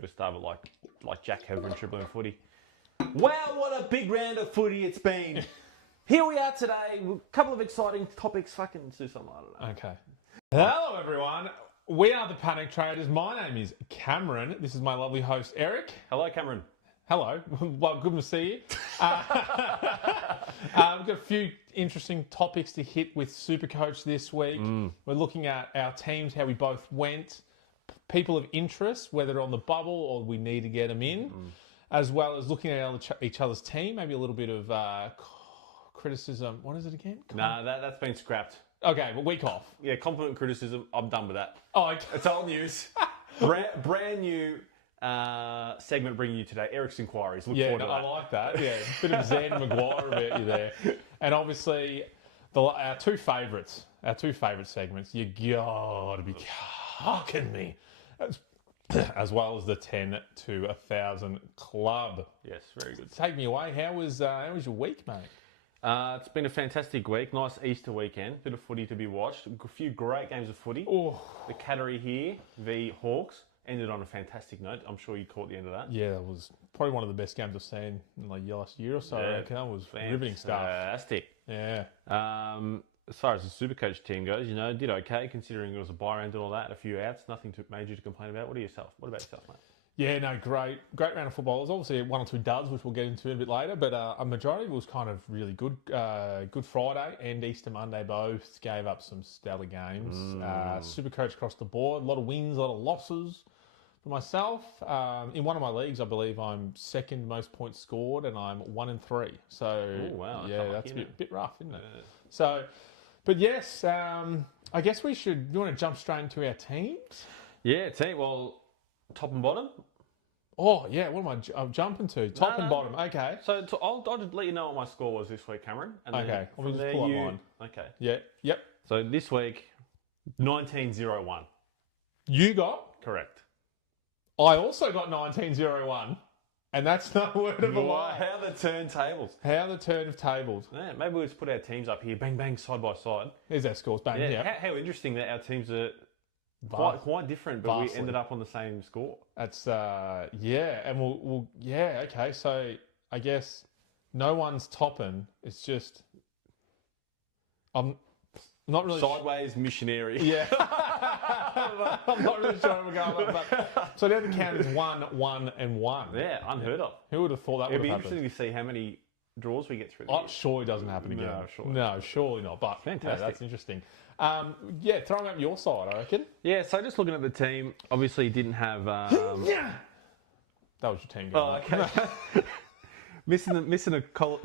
Got to start with like Jack Heverin dribbling footy. Wow, what a big round of footy it's been. Here we are today with a couple of exciting topics. Fucking do something, I don't know. Okay. Hello, everyone. We are the Panic Traders. My name is Cameron. This is my lovely host, Eric. Hello, Cameron. Hello. Well, good to see you. We've got a few interesting topics to hit with Supercoach this week. We're looking at our teams, how we both went, people of interest, whether they're on the bubble or we need to get them in, as well as looking at each other's team, maybe a little bit of criticism. What is it again? Nah, that's been scrapped. Okay, but week off. Yeah, compliment criticism. I'm done with that. Oh, okay. It's old news. brand new segment bringing you today. Eric's Inquiries. Look forward to that. I like that. Yeah, a bit of Zan Maguire about you there. And obviously, our two favourite segments. You gotta be cocking me, as well as the 10 to 1,000 club. Yes, very good. Take me away. How was your week, mate? It's been a fantastic week. Nice Easter weekend. Bit of footy to be watched. A few great games of footy. Oh, The Cattery here v Hawks ended on a fantastic note. I'm sure you caught the end of that. yeah, that was probably one of the best games I've seen in like the last year or so. I reckon. That was riveting stuff. Fantastic. Yeah. As far as the Supercoach team goes, did okay considering it was a bye round and all that, a few outs, nothing too major to complain about. What about yourself, mate? Yeah, no, great round of football. There's obviously one or two duds, which we'll get into a bit later, but a majority of it was kind of really good. Good Friday and Easter Monday both gave up some stellar games. Supercoach across the board, a lot of wins, a lot of losses. For myself, in one of my leagues, I believe I'm second most points scored, and I'm 1-3. So, wow, that's a bit rough, isn't it? Yeah. So, but yes, I guess we should. You want to jump straight into our teams? Yeah, team. Well, top and bottom. Oh, yeah, what am I jumping to? Top and bottom, okay. So I'll just let you know what my score was this week, Cameron. And okay, let me just pull up mine. Okay. Yeah, yep. So this week, 1901. You got? Correct. I also got 1901, and that's no word of a lie. How the turntables. How the turn of tables. Yeah, maybe we'll just put our teams up here, bang, bang, side by side. There's our scores, bang, yeah. How interesting that our teams are quite different, but we ended up on the same score. That's and we'll okay. So I guess no one's topping. It's just I'm not really sideways missionary. Yeah, I'm not really sure where we're going. But so the other count is 1, 1, and 1. Yeah, unheard of. Who would have thought that would have happened? It'd be interesting to see how many draws we get through. Surely doesn't happen again. No, surely not. But fantastic. That's interesting. Throwing up your side, I reckon. Yeah, so just looking at the team, obviously didn't have. That was your team. Oh, okay. missing a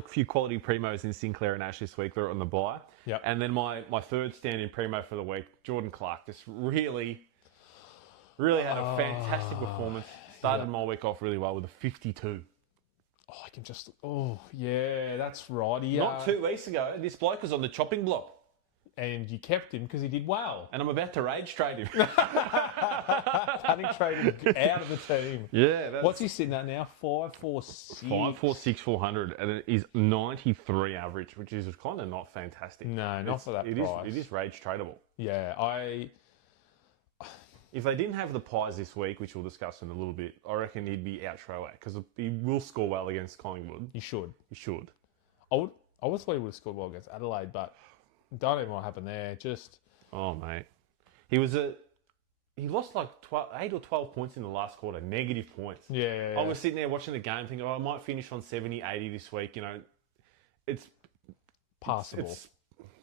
few quality primos in Sinclair and Ash this week. They're on the bye. Yep. And then my third stand-in primo for the week, Jordan Clark, just really had a fantastic performance. Started my week off really well with a 52. Oh, I can just. Oh, yeah, that's right. Not 2 weeks ago, this bloke was on the chopping block. And you kept him because he did well. And I'm about to rage trade him. Panic traded out of the team. Yeah. What's he sitting at now? 546. 546, 400. And it is 93 average, which is kind of not fantastic. No, not for that price. It is rage tradable. Yeah, If they didn't have the pies this week, which we'll discuss in a little bit, I reckon he'd be out straight away because he will score well against Collingwood. He should. I would have thought he would have scored well against Adelaide, but don't even know what happened there. Oh, mate. He lost like 8 or 12 points in the last quarter, negative points. Yeah. I was sitting there watching the game thinking, I might finish on 70, 80 this week. It's passable. It's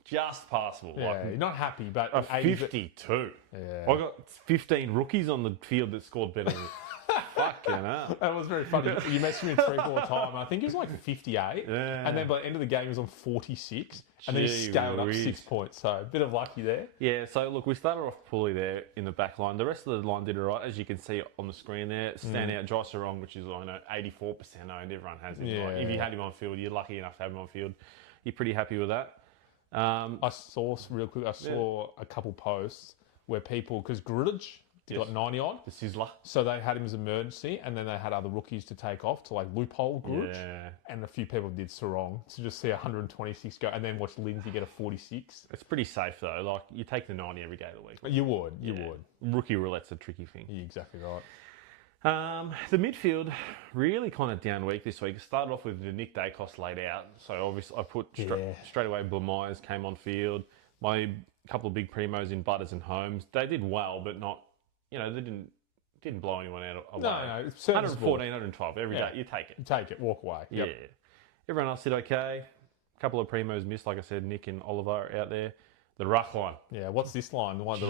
just passable. Yeah, you're not happy, but a 52. Yeah. I got 15 rookies on the field that scored better than me. Fucking hell. That was very funny. You messaged me 3-4 times. I think he was like 58. Yeah. And then by the end of the game, he was on 46. And then he scaled up 6 points. So a bit of lucky there. Yeah, so look, we started off poorly there in the back line. The rest of the line did all right, as you can see on the screen there. Stand out, Josh Sarong, which is, 84% owned. Everyone has him. Yeah. If you had him on field, you're lucky enough to have him on field. You're pretty happy with that. I saw a couple posts where people, because Grudge got 90 odd. The Sizzler. So they had him as emergency, and then they had other rookies to take off to like loophole Grudge. Yeah. And a few people did Sarong to just see 126 go, and then watch Lindsay get a 46. It's pretty safe though. Like you take the 90 every day of the week. You would. Rookie roulette's a tricky thing. You're exactly right. The midfield really kind of down week this week. It started off with the Nick Dacos laid out, so obviously I put straight away. Blamires came on field. My couple of big primos in Butters and Holmes. They did well, but not. They didn't blow anyone out away. No, 114, 112 every day. You take it. You take it. Walk away. Yep. Yeah. Everyone else did okay. A couple of primos missed, like I said. Nick and Oliver are out there. The ruck line. Yeah. What's this line? The ruck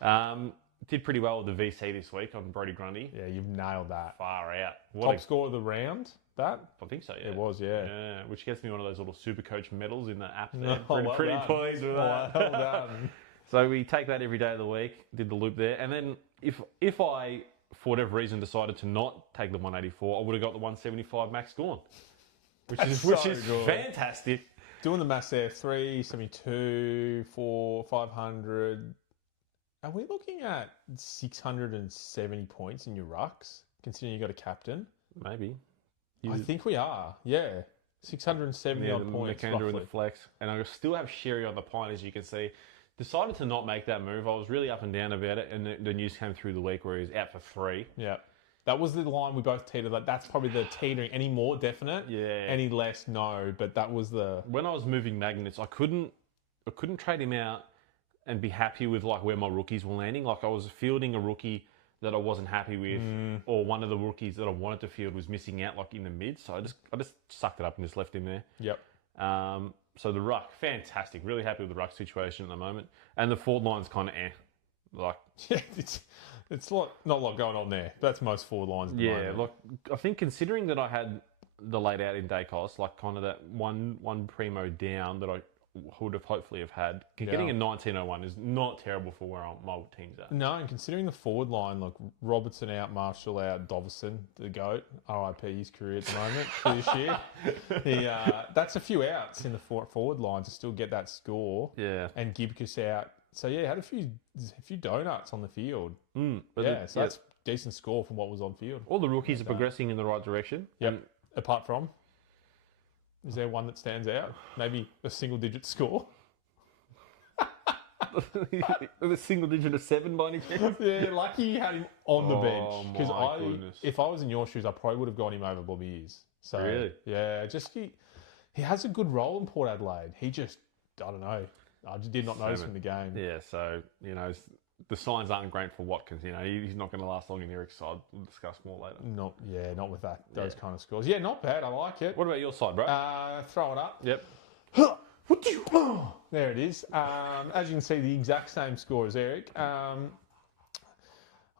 line. Did pretty well with the VC this week on Brodie Grundy. Yeah, you've nailed that. Far out. Top score of the round, that? I think so, yeah. It was, yeah. Which gets me one of those little Supercoach medals in the app there. Pretty done. pleased with that. Well done. So we take that every day of the week, did the loop there. And then if I, for whatever reason, decided to not take the 184, I would have got the 175 max scorn. Which is good. Fantastic. Doing the maths there, 372, 500... Are we looking at 670 points in your rucks, considering you got a captain? Maybe. I think we are, yeah. 670 odd points, McAndrew in the flex. And I still have Sherry on the pine, as you can see. Decided to not make that move. I was really up and down about it, and the news came through the week where he was out for 3. Yeah. That was the line we both teetered. That's probably the teetering. Any more definite? Yeah. Any less? No. But that was the... When I was moving magnets, I couldn't trade him out and be happy with like where my rookies were landing. Like I was fielding a rookie that I wasn't happy with, or one of the rookies that I wanted to field was missing out like in the mid. So I just sucked it up and just left him there. Yep. So the ruck, fantastic. Really happy with the ruck situation at the moment. And the forward line's kind of Like, yeah, it's not a lot going on there. That's most forward lines. At the moment. Like I think considering that I had the laid out in Dacos, like kind of that one primo down that I would have hopefully have had. Getting a 1901 is not terrible for where my team's at. No, and considering the forward line, look, Robertson out, Marshall out, Dovison, the GOAT, RIP his career at the moment for this year. That's a few outs in the forward line to still get that score. Yeah. And Gibcus out. So, yeah, had a few donuts on the field. That's a decent score from what was on field. All the rookies are progressing in the right direction. Yep. Apart from... Is there one that stands out? Maybe a single-digit score? With a single digit of 7 by any chance? Yeah, lucky you had him on the bench. Because if I was in your shoes, I probably would have got him over Bobby's. So, really? Yeah, just he has a good role in Port Adelaide. He just, I don't know. I just did not notice him in the game. Yeah, so, the signs aren't great for Watkins. He's not going to last long in Eric's side. We'll discuss more later. Not with those kind of scores. Yeah, not bad. I like it. What about your side, bro? Throw it up. Yep. There it is. As you can see, the exact same score as Eric.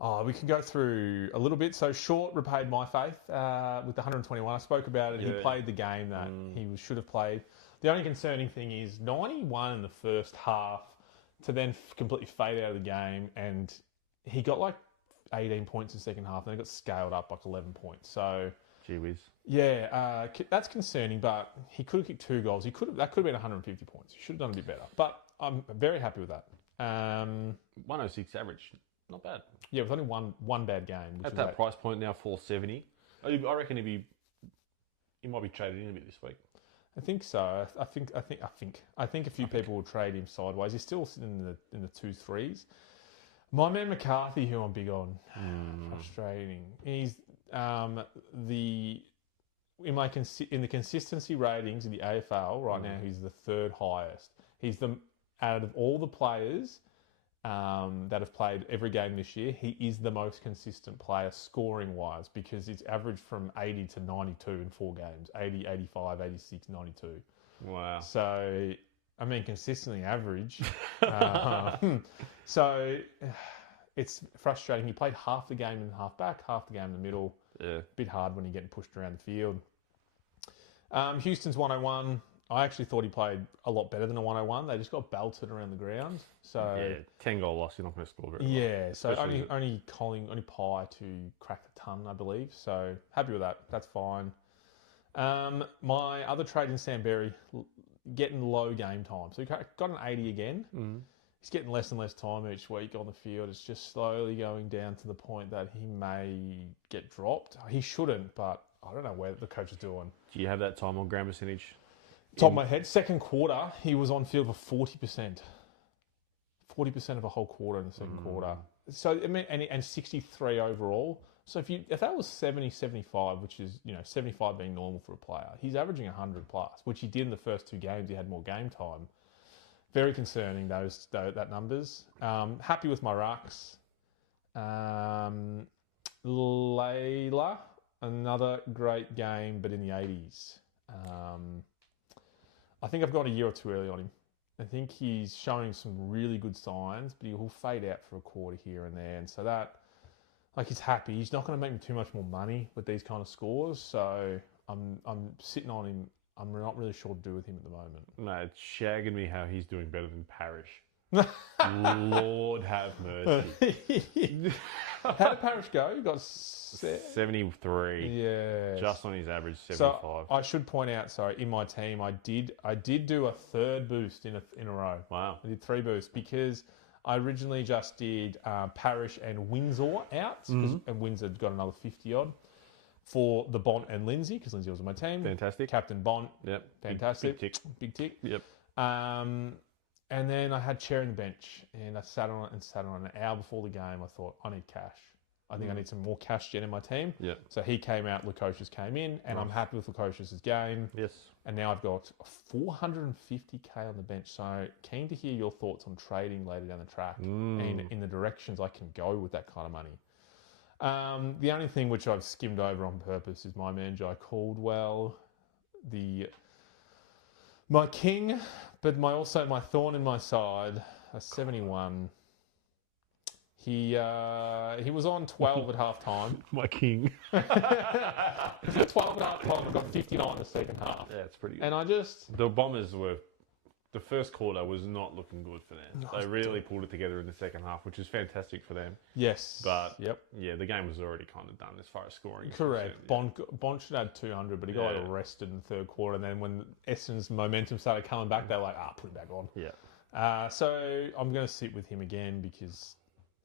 We can go through a little bit. So Short repaid my faith with the 121. I spoke about it. Yeah. He played the game that he should have played. The only concerning thing is 91 in the first half to then completely fade out of the game, and he got like 18 points in the second half, and then it got scaled up like 11 points. So, gee whiz. Yeah, that's concerning, but he could have kicked 2 goals. That could have been 150 points. He should have done a bit better, but I'm very happy with that. 106 average, not bad. Yeah, with only one bad game. At that price point now, 470. I reckon he might be traded in a bit this week. I think so. I think a few people will trade him sideways. He's still sitting in the 2-3s. My man McCarthy, who I'm big on, frustrating. He's in the consistency ratings in the AFL right now. He's the 3rd highest. He's out of all the players that have played every game this year, he is the most consistent player scoring wise because it's averaged from 80 to 92 in 4 games. 80, 85, 86, 92. Wow. So, I mean, consistently average. So, it's frustrating. He played half the game in half back, half the game in the middle. Yeah. Bit hard when you're getting pushed around the field. Houston's 101. I actually thought he played a lot better than a 101. They just got belted around the ground. So 10 goal loss, you're not going to score very well. Yeah, so only Pye to crack the ton, I believe. So happy with that. That's fine. My other trade in Sam Berry, getting low game time. So he got an 80 again. He's getting less and less time each week on the field. It's just slowly going down to the point that he may get dropped. He shouldn't, but I don't know where the coach is doing. Do you have that time on ground percentage? Top of my head, second quarter, he was on field for 40%. 40% of a whole quarter in the second quarter. So, I mean, and 63 overall. So if that was 70, 75, which is, 75 being normal for a player, he's averaging 100 plus, which he did in the first 2 games. He had more game time. Very concerning, that numbers. Happy with my rucks. Layla, another great game, but in the 80s. I think I've gone a year or two early on him. I think he's showing some really good signs, but he'll fade out for a quarter here and there. And so that, he's happy. He's not going to make me too much more money with these kind of scores. So I'm sitting on him. I'm not really sure what to do with him at the moment. No, it's shagging me how he's doing better than Parrish. Lord have mercy. How did Parrish go? He got 73. Yeah. Just on his average 75. So I should point out, in my team, I did do a third boost in a row. Wow. I did 3 boosts because I originally just did Parrish and Windsor out, and Windsor got another 50 odd for the Bont and Lindsay, because Lindsay was on my team. Fantastic. Captain Bont. Yep. Fantastic. Big tick. Yep. And then I had Chair in the bench, and I sat on it an hour before the game. I thought, I need cash. I think I need some more cash gen in my team. Yep. So he came out, Lukosius came in, and I'm happy with Lukosius' game. Yes. And now I've got 450k on the bench. So keen to hear your thoughts on trading later down the track and in the directions I can go with that kind of money. The only thing which I've skimmed over on purpose is my man Jai Caldwell, my king, but also my thorn in my side, a 71. He was on 12 at half time. My king. 12 at half time. I got 59 in the second half. Yeah, it's pretty good. And the Bombers the first quarter was not looking good for them. They really pulled it together in the second half, which is fantastic for them. Yes. But yeah, the game was already kind of done as far as scoring. Correct. Yeah. Bont should have 200, but he got arrested in the third quarter. And then when Essendon's momentum started coming back, they were like, put him back on. Yeah. So I'm going to sit with him again because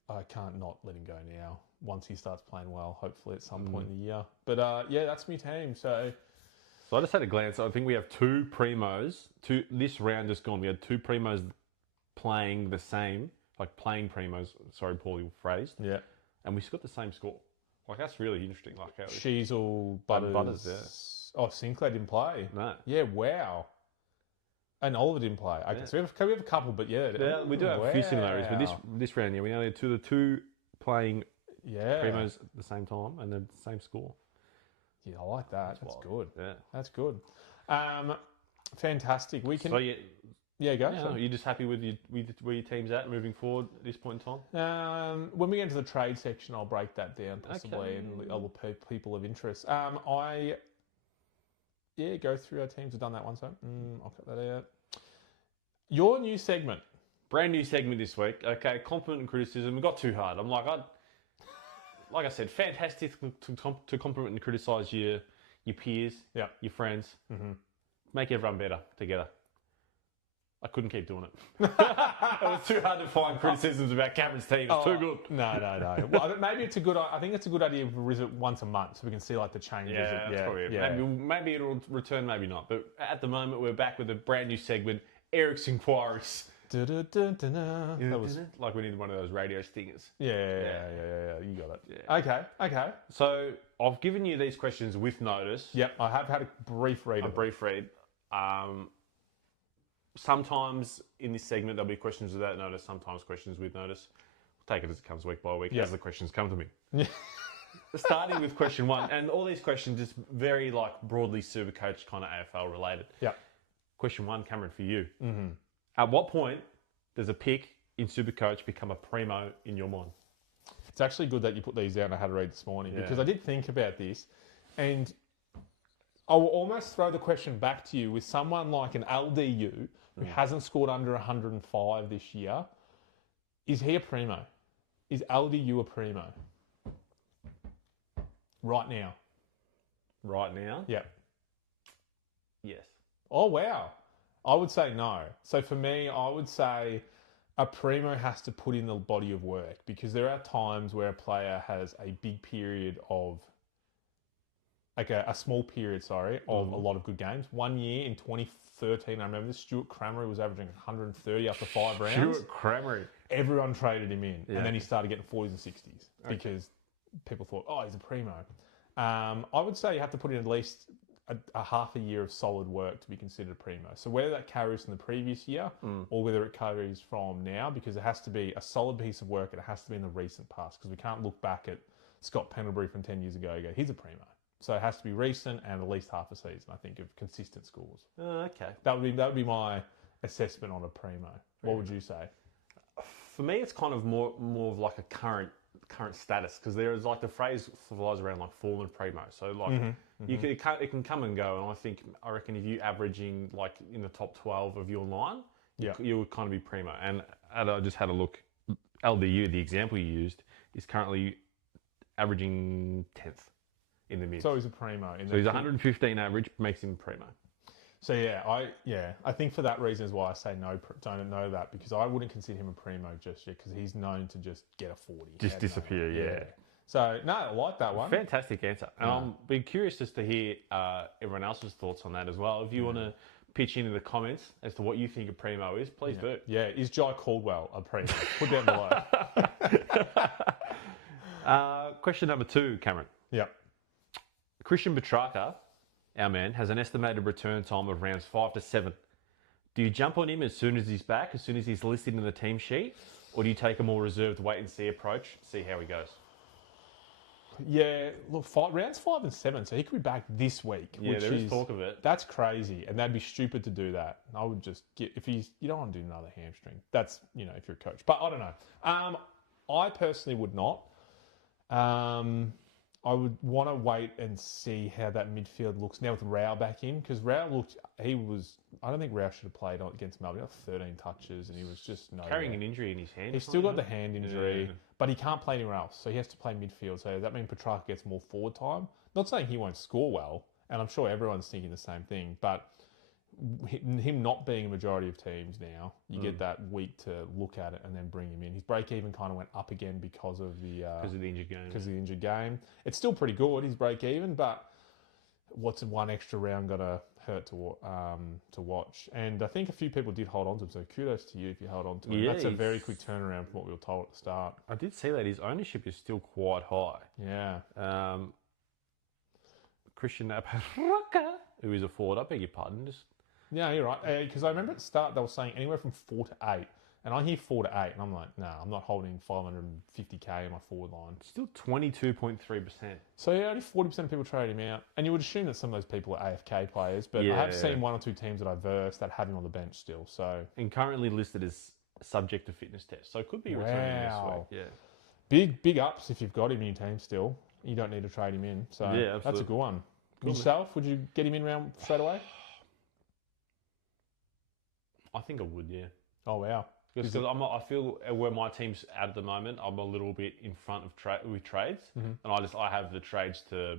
I can't not let him go now once he starts playing well, hopefully at some point in the year. But that's my team. So I just had a glance. I think we have 2 primos. This round just gone. We had 2 primos playing the same, playing primos. Sorry, poorly phrased. Yeah. And we got the same score. That's really interesting. Sheasel, Butters. Yeah. Oh, Sinclair didn't play. No. Yeah, wow. And Oliver didn't play. Okay, so we have a couple, but we do have a few similarities. But this round, we only had the 2 playing primos at the same time and the same score. Yeah, I like that. That's good. Yeah, that's good. Fantastic. We can. So go. Yeah, so you're just happy with where your team's at moving forward at this point in time? When we get into the trade section, I'll break that down possibly and other people of interest. Go through our teams. We've done that one, so I'll cut that out. Your new segment. Brand new segment this week. Okay, compliment and criticism. We got too hard. I'm like I said, fantastic to compliment and criticise your peers, your friends. Mm-hmm. Make everyone better together. I couldn't keep doing it. It was too hard to find criticisms about Cameron's team. It's too good. No. Well, maybe it's I think it's a good idea to visit once a month so we can see the changes. That's probably it. Yeah. Maybe it'll return, maybe not. But at the moment, we're back with a brand new segment, Eric's Inquiries. That was we need one of those radio stingers. Yeah. You got it. Yeah. Okay. So I've given you these questions with notice. Yep, I have had a brief read. Sometimes in this segment there'll be questions without notice. Sometimes questions with notice. We'll take it as it comes week by week as the questions come to me. Yeah. Starting with question 1, and all these questions just very broadly Supercoach kind of AFL related. Yeah. Question 1, Cameron, for you. Mm-hmm. At what point does a pick in Supercoach become a primo in your mind? It's actually good that you put these down. I had to read this morning because I did think about this, and I will almost throw the question back to you with someone like an LDU who hasn't scored under 105 this year. Is he a primo? Is LDU a primo? Right now. Right now? Yeah. Yes. Oh, wow. I would say no. So for me, I would say a primo has to put in the body of work because there are times where a player has a big period of like a small period, of a lot of good games. 1 year in 2013, I remember this, Stuart Cramery was averaging 130 after 5 rounds. Stuart Cramery. Everyone traded him in, and then he started getting 40s and 60s because people thought, oh, he's a primo. I would say you have to put in at least a half a year of solid work to be considered a primo. So whether that carries from the previous year or whether it carries from now, because it has to be a solid piece of work and it has to be in the recent past, because we can't look back at Scott Pendlebury from 10 years ago and go, he's a primo. So it has to be recent and at least half a season, I think, of consistent scores. Okay. That would be my assessment on a primo. What would you say? For me, it's kind of more of like a current status, because there is like the phrase flies around like form and primo. So like it can come and go, and I reckon if you averaging like in the top 12 of your line, you would kind of be primo. And I just had a look. LDU, the example you used, is currently averaging 10th in the mid. So he's a primo. So he's 115 average, makes him primo. So I think for that reason is why I say no, don't know that, because I wouldn't consider him a primo just yet, because he's known to just get a 40. Just disappear, yeah. So, no, I like that one. Fantastic answer. And I'm be curious just to hear everyone else's thoughts on that as well. If you want to pitch into the comments as to what you think a primo is, please do. Yeah, is Jai Caldwell a primo? Put down below. Question number 2, Cameron. Yep. Christian Petrarca, our man, has an estimated return time of rounds 5 to 7. Do you jump on him as soon as he's back, as soon as he's listed in the team sheet, or do you take a more reserved wait-and-see approach, see how he goes? Yeah, look, rounds 5 and 7, so he could be back this week. Yeah, there is talk of it. That's crazy, and that'd be stupid to do that. I would just you don't want to do another hamstring. That's, if you're a coach. But I don't know. I personally would not. I would want to wait and see how that midfield looks now with Rao back in, because Rao I don't think Rao should have played against Melbourne. He had 13 touches and he was just carrying an injury in his hand. He's still got the hand injury, but he can't play anywhere else, so he has to play midfield. So does that mean Petrarca gets more forward time? Not saying he won't score well, and I'm sure everyone's thinking the same thing, but him not being a majority of teams now, you get that week to look at it and then bring him in. His break even kind of went up again because of the injured game. Because of the injured game, it's still pretty good, his break even, but what's one extra round gonna hurt to watch? And I think a few people did hold on to him, so kudos to you if you held on to him. That's a very quick turnaround from what we were told at the start. I did see that his ownership is still quite high. Yeah. Christian Petrarca, who is a forward, I beg your pardon, Yeah, you're right. Because I remember at the start they were saying anywhere from 4 to 8. And I hear 4 to 8, and I'm like, nah, I'm not holding 550k in my forward line. Still 22.3%. So yeah, only 40% of people trade him out. And you would assume that some of those people are AFK players, but I have seen 1 or 2 teams that I versed that have him on the bench still. So and currently listed as subject to fitness test, so it could be returning this week. Yeah, big ups if you've got him in your team still. You don't need to trade him in. So that's a good one. Yourself, would you get him in round straight away? I think I would, yeah. Oh, wow. Because I feel where my team's at the moment, I'm a little bit in front of with trades, and I have the trades to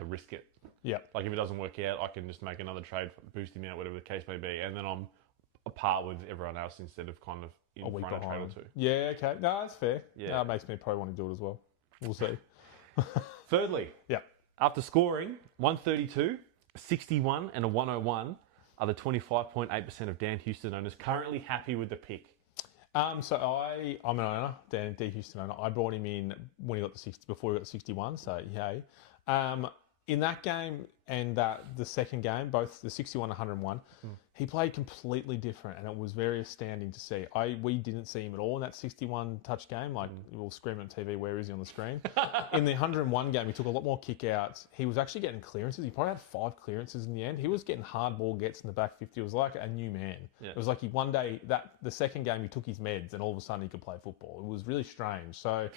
risk it. Yeah. Like if it doesn't work out, I can just make another trade, boost him out, whatever the case may be, and then I'm apart with everyone else instead of kind of in front of a trade or 2. Yeah, okay. No, that's fair. Yeah. That makes me probably want to do it as well. We'll see. Thirdly, after scoring 132, 61, and a 101. Are the 25.8% of Dan Houston owners currently happy with the pick? So I'm an owner, Dan Houston owner. I brought him in when he got the 60, before he got the 61. So yay. In that game and the second game, both the 61 and 101, he played completely different, and it was very astounding to see. We didn't see him at all in that 61 touch game. Like we'll scream on TV, where is he on the screen? In the 101 game, he took a lot more kick outs. He was actually getting clearances. He probably had 5 clearances in the end. He was getting hard ball gets in the back 50. It was like a new man. Yeah. It was like one day the second game he took his meds and all of a sudden he could play football. It was really strange. So,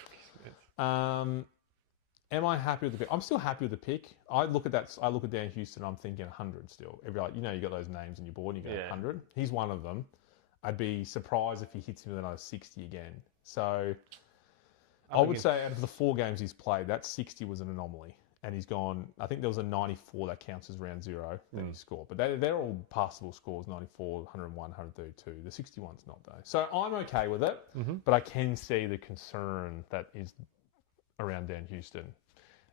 am I happy with the pick? I'm still happy with the pick. I look at Dan Houston, I'm thinking 100 still. You got those names on your board and you go 100. He's one of them. I'd be surprised if he hits me with another 60 again. So I would say out of the 4 games he's played, that 60 was an anomaly. And he's gone, I think there was a 94 that counts as round 0 that he scored. But they're all passable scores, 94, 101, 132. The 61's not though. So I'm okay with it, but I can see the concern that is around Dan Houston.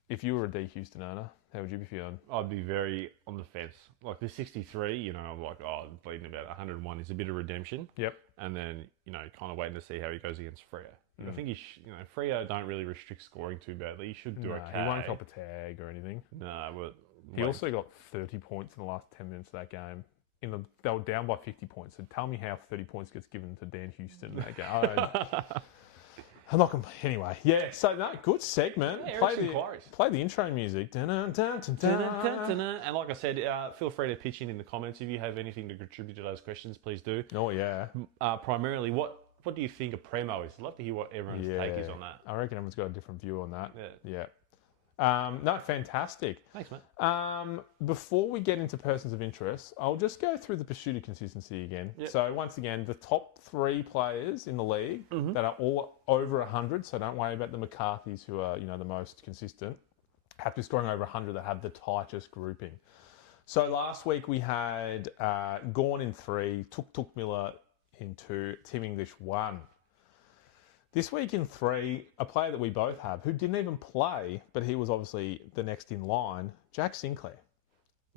If you were a D Houston owner, how would you be feeling? I'd be very on the fence. Like the 63, I'm like, bleeding about 101 is a bit of redemption. Yep. And then, kind of waiting to see how he goes against Freo. I think Freo don't really restrict scoring too badly. He should do okay. He won't cop a tag or anything. No, but he also got 30 points in the last 10 minutes of that game. They were down by 50 points. So tell me how 30 points gets given to Dan Houston in that game. I'm not going to... Anyway, yeah, so no, good segment. Yeah, play the intro music. Dun, dun, dun, dun, dun. And like I said, feel free to pitch in the comments. If you have anything to contribute to those questions, please do. Oh, yeah. Primarily, what do you think a primo is? I'd love to hear what everyone's take is on that. I reckon everyone's got a different view on that. Yeah. No, fantastic. Thanks, mate. Before we get into persons of interest, I'll just go through the pursuit of consistency again. Yep. So once again, the top 3 players in the league that are all over 100, so don't worry about the McCarthys who are, the most consistent, have to be scoring over 100 that have the tightest grouping. So last week we had Gawn in 3, Tuk Miller in 2, Tim English 1. This week in 3, a player that we both have, who didn't even play, but he was obviously the next in line, Jack Sinclair.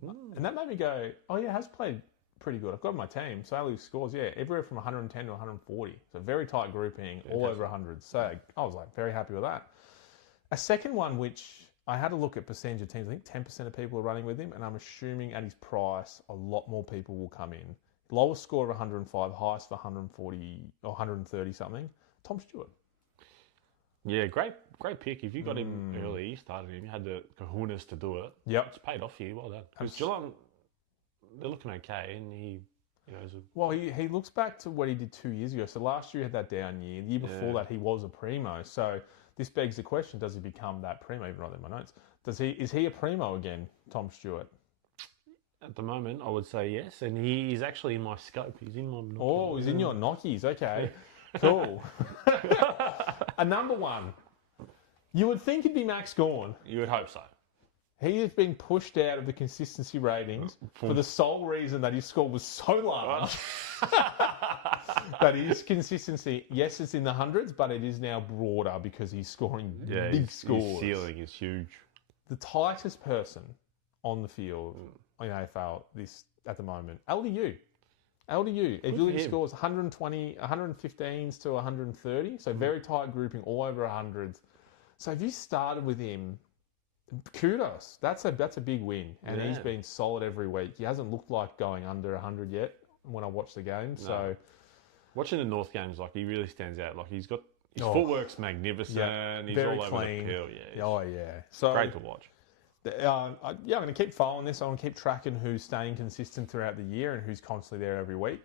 And that made me go, oh yeah, has played pretty good. I've got my team, so I scores, everywhere from 110 to 140. So very tight grouping, all over 100. So I was very happy with that. A second one, which I had a look at percentage of teams. I think 10% of people are running with him, and I'm assuming at his price, a lot more people will come in. Lowest score of 105, highest for 140 or 130 something. Tom Stewart. Yeah, great pick. If you got him early, you started him, you had the kahunas to do it. Yep. It's paid off for you. Well done. Because Geelong, they're looking okay, and he, Well, he looks back to what he did 2 years ago. So last year he had that down year. The year before that, he was a primo. So this begs the question, does he become that primo? Even write in my notes. Is he a primo again, Tom Stewart? At the moment, I would say yes, and he is actually in my scope. He's in my... Oh, he's in your Nockies. Okay, cool. A number 1. You would think it'd be Max Gawn. You would hope so. He has been pushed out of the consistency ratings for the sole reason that his score was so large that his consistency, yes, it's in the hundreds, but it is now broader because he's scoring big scores. His ceiling is huge. The tightest person on the field in AFL at the moment, LDU. If you look at scores 120, 115s to 130, so very tight grouping, all over 100s. So if you started with him, kudos. That's a big win, and he's been solid every week. He hasn't looked like going under 100 yet when I watch the game. No. So watching the North games, he really stands out. He's got his footwork's magnificent. Yeah, he's very all over clean. the field. Yeah, So great to watch. I'm going to keep following this. I'm going to keep tracking who's staying consistent throughout the year and who's constantly there every week.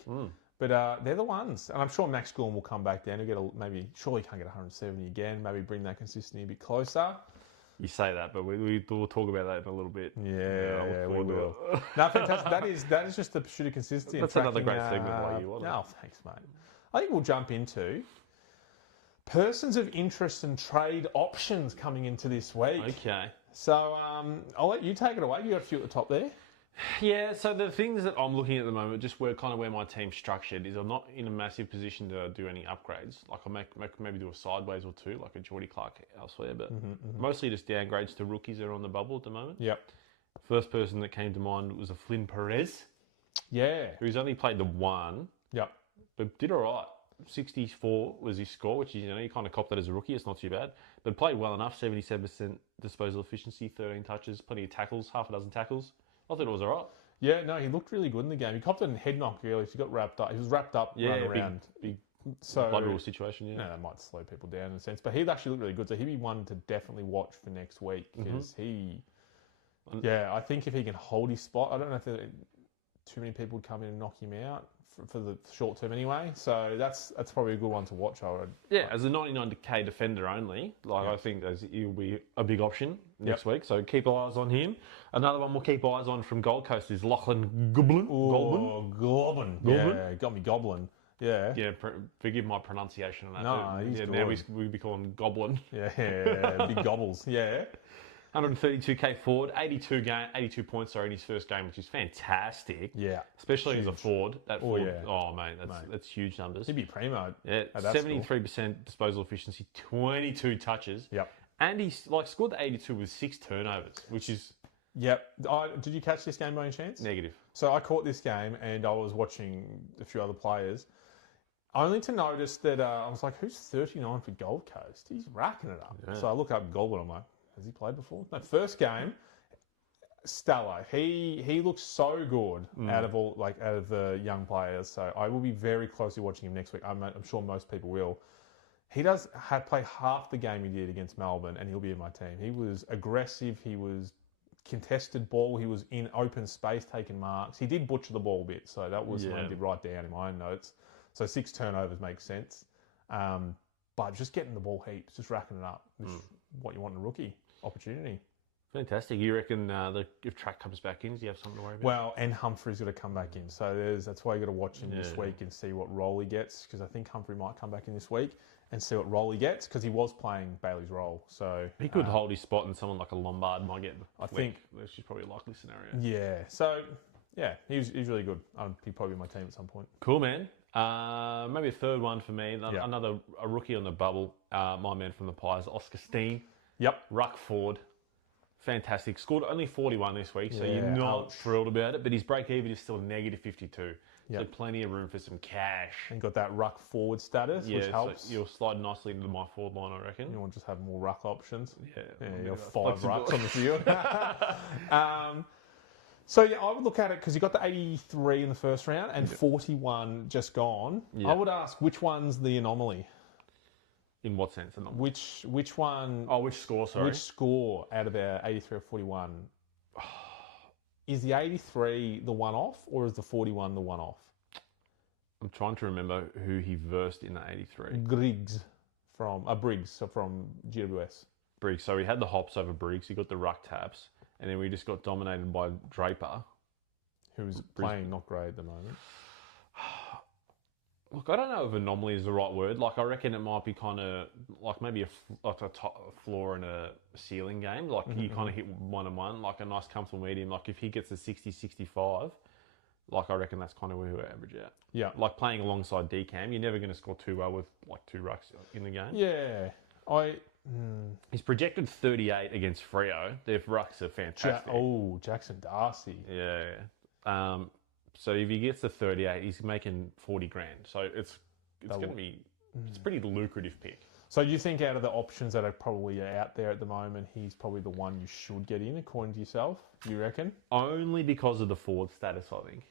But they're the ones. And I'm sure Max Gawn will come back down. He'll get surely can't get 170 again. Maybe bring that consistency a bit closer. You say that, but we'll talk about that in a little bit. Yeah, we will. No, fantastic. That is just the pursuit of consistency. That's another great segment by you, wasn't it? No, thanks, mate. I think we'll jump into persons of interest and trade options coming into this week. Okay. So I'll let you take it away. You got a few at the top there. Yeah, so the things that I'm looking at the moment, just where my team's structured, is I'm not in a massive position to do any upgrades. I'll maybe do a sideways or two, like a Geordie Clark elsewhere, but mostly just downgrades to rookies that are on the bubble at the moment. Yep. First person that came to mind was a Flynn Perez. Yeah. Who's only played the 1. Yep. But did all right. 64 was his score, which is, you kind of copped that as a rookie. It's not too bad. But played well enough, 77% disposal efficiency, 13 touches, plenty of tackles, half a dozen tackles. I thought it was all right. Yeah, no, he looked really good in the game. He copped a head knock early. He got wrapped up. He was wrapped up, run around. Big blood rule situation, yeah. No, that might slow people down in a sense. But he actually looked really good. So he'd be one to definitely watch for next week because I think if he can hold his spot, I don't know if too many people would come in and knock him out for the short term anyway. So that's probably a good one to watch, I would. Yeah, as a 99k defender only, I think he'll be a big option next week. So keep eyes on him. Another one we'll keep eyes on from Gold Coast is Lachlan Goblin. Goblin. Yeah, got me Goblin. Yeah. Yeah, forgive my pronunciation on that. No, he's good. Now we'll be calling Goblin. Yeah, big gobbles. Yeah. 132k forward, 82 points in his first game, which is fantastic. Yeah. Especially as a forward. That forward, mate, that's huge numbers. He'd be primo. Yeah, 73% disposal efficiency, 22 touches. Yep. And he scored the 82 with 6 turnovers, which is Yep. Did you catch this game by any chance? negative. So I caught this game and I was watching a few other players, only to notice that I was like, who's 39 for Gold Coast? He's racking it up. Yeah. So I look up Goldwood. I'm like, has he played before? No, first game, stellar. He looks so good out of the young players. So I will be very closely watching him next week. I'm sure most people will. He does play half the game he did against Melbourne, and he'll be in my team. He was aggressive. He was contested ball. He was in open space taking marks. He did butcher the ball a bit, so that was something I did write down in my own notes. So 6 turnovers makes sense. But just getting the ball heaps, just racking it up, which is what you want in a rookie opportunity. Fantastic. You reckon if Track comes back in, do you have something to worry about? Well, and Humphrey's got to come back in. So that's why you got to watch him this week and see what role he gets, because I think Humphrey might come back in this week and see what role he gets, because he was playing Bailey's role. So he could hold his spot, and someone like a Lombard might get I think which is probably a likely scenario. Yeah. So, yeah, he's really good. He'd probably be my team at some point. Cool, man. Maybe a third one for me. Another rookie on the bubble. My man from the Pies, Oscar Steen. Yep. Ruck forward. Fantastic. Scored only 41 this week, so you're not thrilled about it. But his break-even is still negative 52. Yep. So plenty of room for some cash. And got that ruck forward status, which helps. So you'll slide nicely into my forward line, I reckon. You want to just have more ruck options. Yeah. You have 5 rucks on the field. So, I would look at it because you got the 83 in the first round and 41 just gone. Yep. I would ask, which one's the anomaly? In what sense? Anomaly? Which one? Oh, which score, sorry? Which score out of our 83 or 41? Is the 83 the one-off or is the 41 the one-off? I'm trying to remember who he versed in the 83. Briggs from GWS. Briggs. So he had the hops over Briggs. He got the ruck taps. And then we just got dominated by Draper. Who's playing not great at the moment. Look, I don't know if anomaly is the right word. Like, I reckon it might be kind of like maybe a floor and a ceiling game. Like, you kind of hit 1-on-1, like a nice comfortable medium. Like, if he gets a 60, 65, like, I reckon that's kind of where he'll average out. Yeah. Like, playing alongside DCAM, you're never going to score too well with, like, 2 rucks in the game. Yeah. He's projected 38 against Freo. Their rucks are fantastic. Jackson Darcy. Yeah. So if he gets to 38, he's making 40 grand. So it's going to be it's a pretty lucrative pick. So you think out of the options that are probably out there at the moment, he's probably the one you should get in, according to yourself? You reckon? Only because of the forward status, I think.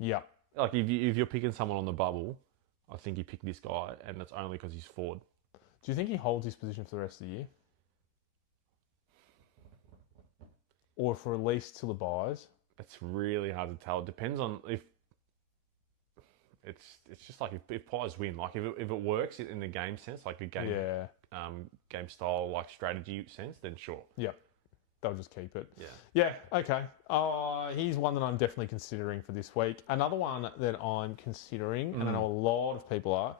Yeah. Like if you're picking someone on the bubble, I think you pick this guy, and that's only because he's forward. Do you think he holds his position for the rest of the year? Or for at least till the buys? It's really hard to tell. It depends on if... It's just like if Pies win. Like if it works in the game sense, like a game game style, like strategy sense, then sure. Yeah. They'll just keep it. Yeah, okay. He's one that I'm definitely considering for this week. Another one that I'm considering, and I know a lot of people are,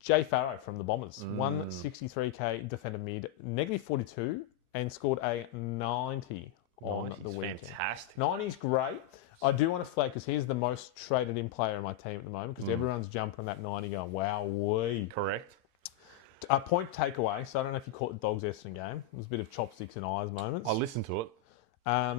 Jay Farrow from the Bombers. 163k defender mid, negative 42, and scored a 90 on the weekend. Fantastic. 90's great. I do want to flag because he's the most traded in player in my team at the moment because everyone's jumping on that 90 going, wow-wee. Correct. A point takeaway. So I don't know if you caught the Dogs Essendon game. It was a bit of chopsticks and eyes moments. I listened to it.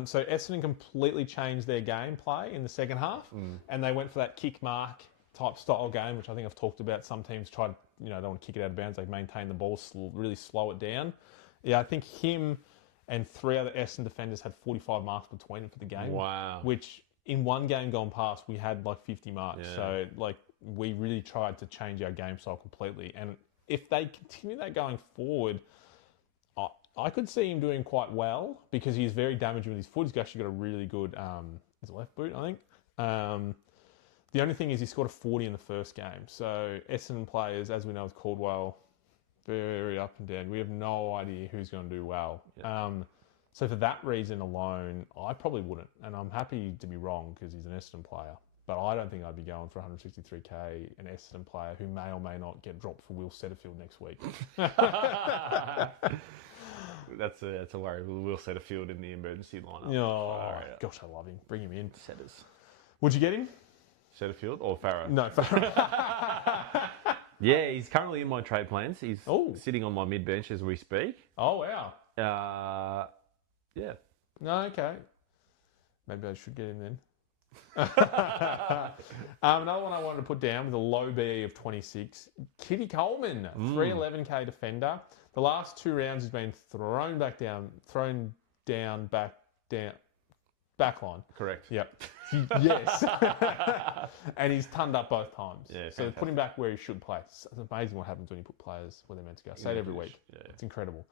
So Essendon completely changed their gameplay in the second half and they went for that kick mark type style game, which I think I've talked about. Some teams try to, don't want to kick it out of bounds. They maintain the ball, really slow it down. Yeah, I think him and 3 other Essendon defenders had 45 marks between them for the game. Wow. Which in one game gone past, we had like 50 marks. Yeah. So like we really tried to change our game style completely. And if they continue that going forward, I could see him doing quite well because he's very damaging with his foot. He's actually got a really good his left boot, I think. The only thing is he scored a 40 in the first game. So Essendon players, as we know with Caldwell, very up and down. We have no idea who's going to do well. Yeah. So for that reason alone, I probably wouldn't. And I'm happy to be wrong because he's an Essendon player. But I don't think I'd be going for 163k, an Essendon player who may or may not get dropped for Will Setterfield next week. That's a worry. Will Setterfield in the emergency lineup. Gosh, I love him. Bring him in. Setters. Would you get him? Setterfield or Farrow? No, Farrow. Yeah, he's currently in my trade plans. He's sitting on my mid bench as we speak. Oh, wow. Yeah. No, okay. Maybe I should get him then. Another one I wanted to put down was a low BE of 26. Kitty Coleman, 311k defender. The last 2 rounds he's been thrown back line. Correct. Yep. Yes. And he's tonned up both times. Yeah, so put him back where he should play. It's amazing what happens when you put players where they're meant to go. Say it every week. Yeah. It's incredible.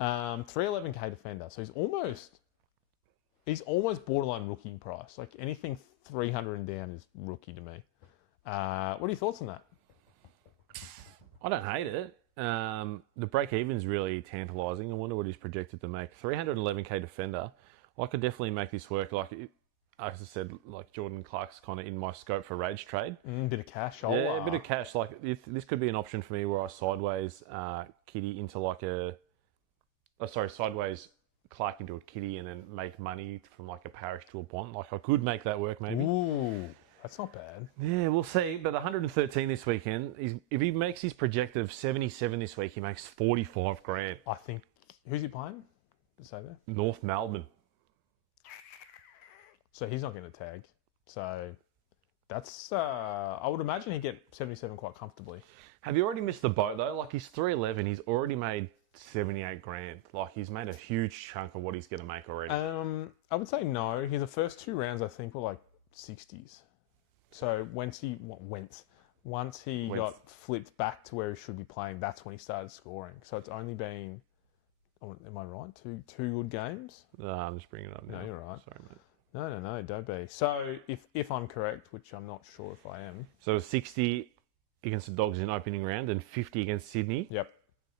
311k defender. So he's almost borderline rookie price. Like anything 300 and down is rookie to me. What are your thoughts on that? I don't hate it. The break even's really tantalising. I wonder what he's projected to make. 311k defender. I could definitely make this work. Like, as I said, like Jordan Clark's kind of in my scope for rage trade. Bit of cash. Yeah, a bit of cash. Like, this could be an option for me where I sideways Kitty into like sideways Clark into a Kitty and then make money from like a Parish to a Bont. Like, I could make that work maybe. Ooh, that's not bad. Yeah, we'll see. But 113 this weekend. If he makes his projected of 77 this week, he makes 45 grand. I think. Who's he playing? To say there. North Melbourne. So he's not going to tag. So that's. I would imagine he'd get 77 quite comfortably. Have you already missed the boat though? Like, he's 311. He's already made 78 grand. Like, he's made a huge chunk of what he's going to make already. I would say no. The first 2 rounds I think were like 60s. So once he got flipped back to where he should be playing, that's when he started scoring. So it's only been, am I right? Two good games? No, I'm just bringing it up now. No, you're right. Sorry, mate. No, don't be. So if I'm correct, which I'm not sure if I am. So 60 against the Dogs in opening round and 50 against Sydney. Yep.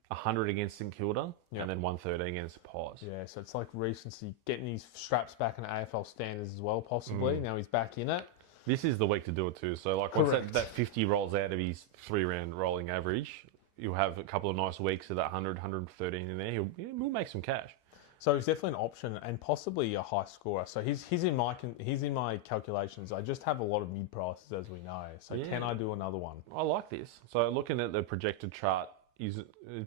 100 against St Kilda, and then 113 against the Pies. Yeah, so it's like recency, getting his straps back in AFL standards as well, possibly. Now he's back in it. This is the week to do it too. So, like, once that 50 rolls out of his 3-round rolling average, you'll have a couple of nice weeks of that 100, 113 in there. We'll make some cash. So he's definitely an option and possibly a high scorer. So he's in my calculations. I just have a lot of mid prices, as we know. So can I do another one? I like this. So looking at the projected chart, he's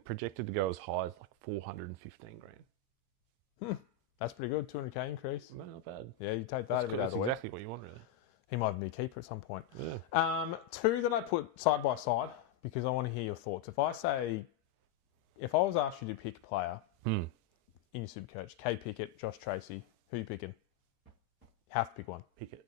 projected to go as high as like 415 grand. That's pretty good. 200k increase. No, not bad. Yeah, you take that. That's exactly what you want, really. He might be a keeper at some point. Yeah. 2 that I put side by side because I want to hear your thoughts. If I was asked you to pick a player in your Supercoach, Kay Pickett, Josh Tracy, who are you picking? You have to pick one. Pickett.